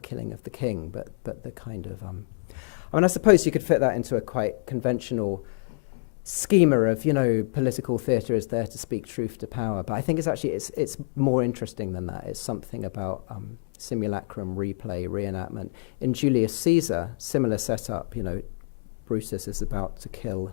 killing of the king, but the kind of I mean, I suppose you could fit that into a quite conventional schema of, you know, political theatre is there to speak truth to power. But I think it's more interesting than that. It's something about simulacrum, replay, reenactment. In Julius Caesar, similar setup. You know, Brutus is about to kill.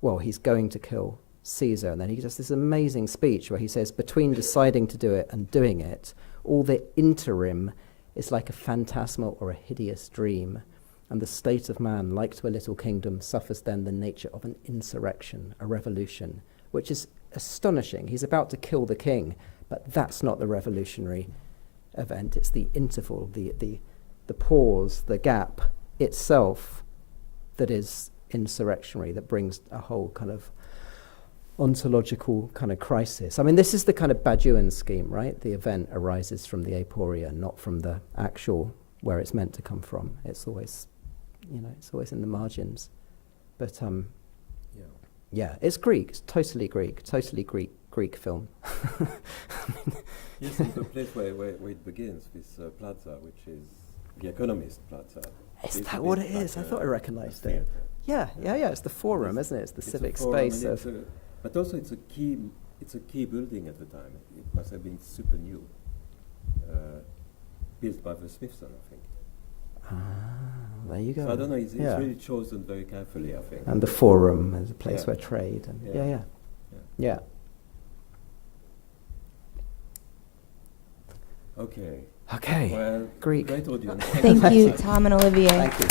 Well, he's going to kill Caesar, and then he does this amazing speech where he says, between deciding to do it and doing it, all the interim is like a phantasmal or a hideous dream, and the state of man, like to a little kingdom, suffers then the nature of an insurrection, a revolution, which is astonishing. He's about to kill the king, but that's not the revolutionary event. It's the interval, the pause, the gap itself that is insurrectionary, that brings a whole kind of ontological kind of crisis. I mean, this is the kind of Baduin scheme, right? The event arises from the aporia, not from the actual where it's meant to come from. It's always, you know, it's always in the margins. But yeah, it's Greek. It's totally Greek film. Yes, it's the place where it begins with Plaza, which is the Economist Plaza. Is that what it is? I thought I recognized it. Yeah. It's the forum, isn't it? It's the civic space of. But also, it's a key building at the time. It must have been super new, built by the Smithson, I think. There you go. So I don't know. It's really chosen very carefully, I think. And the forum is a place where trade and yeah. Okay. Well, Great audience. Thank you, Tom and Olivier. Thank you.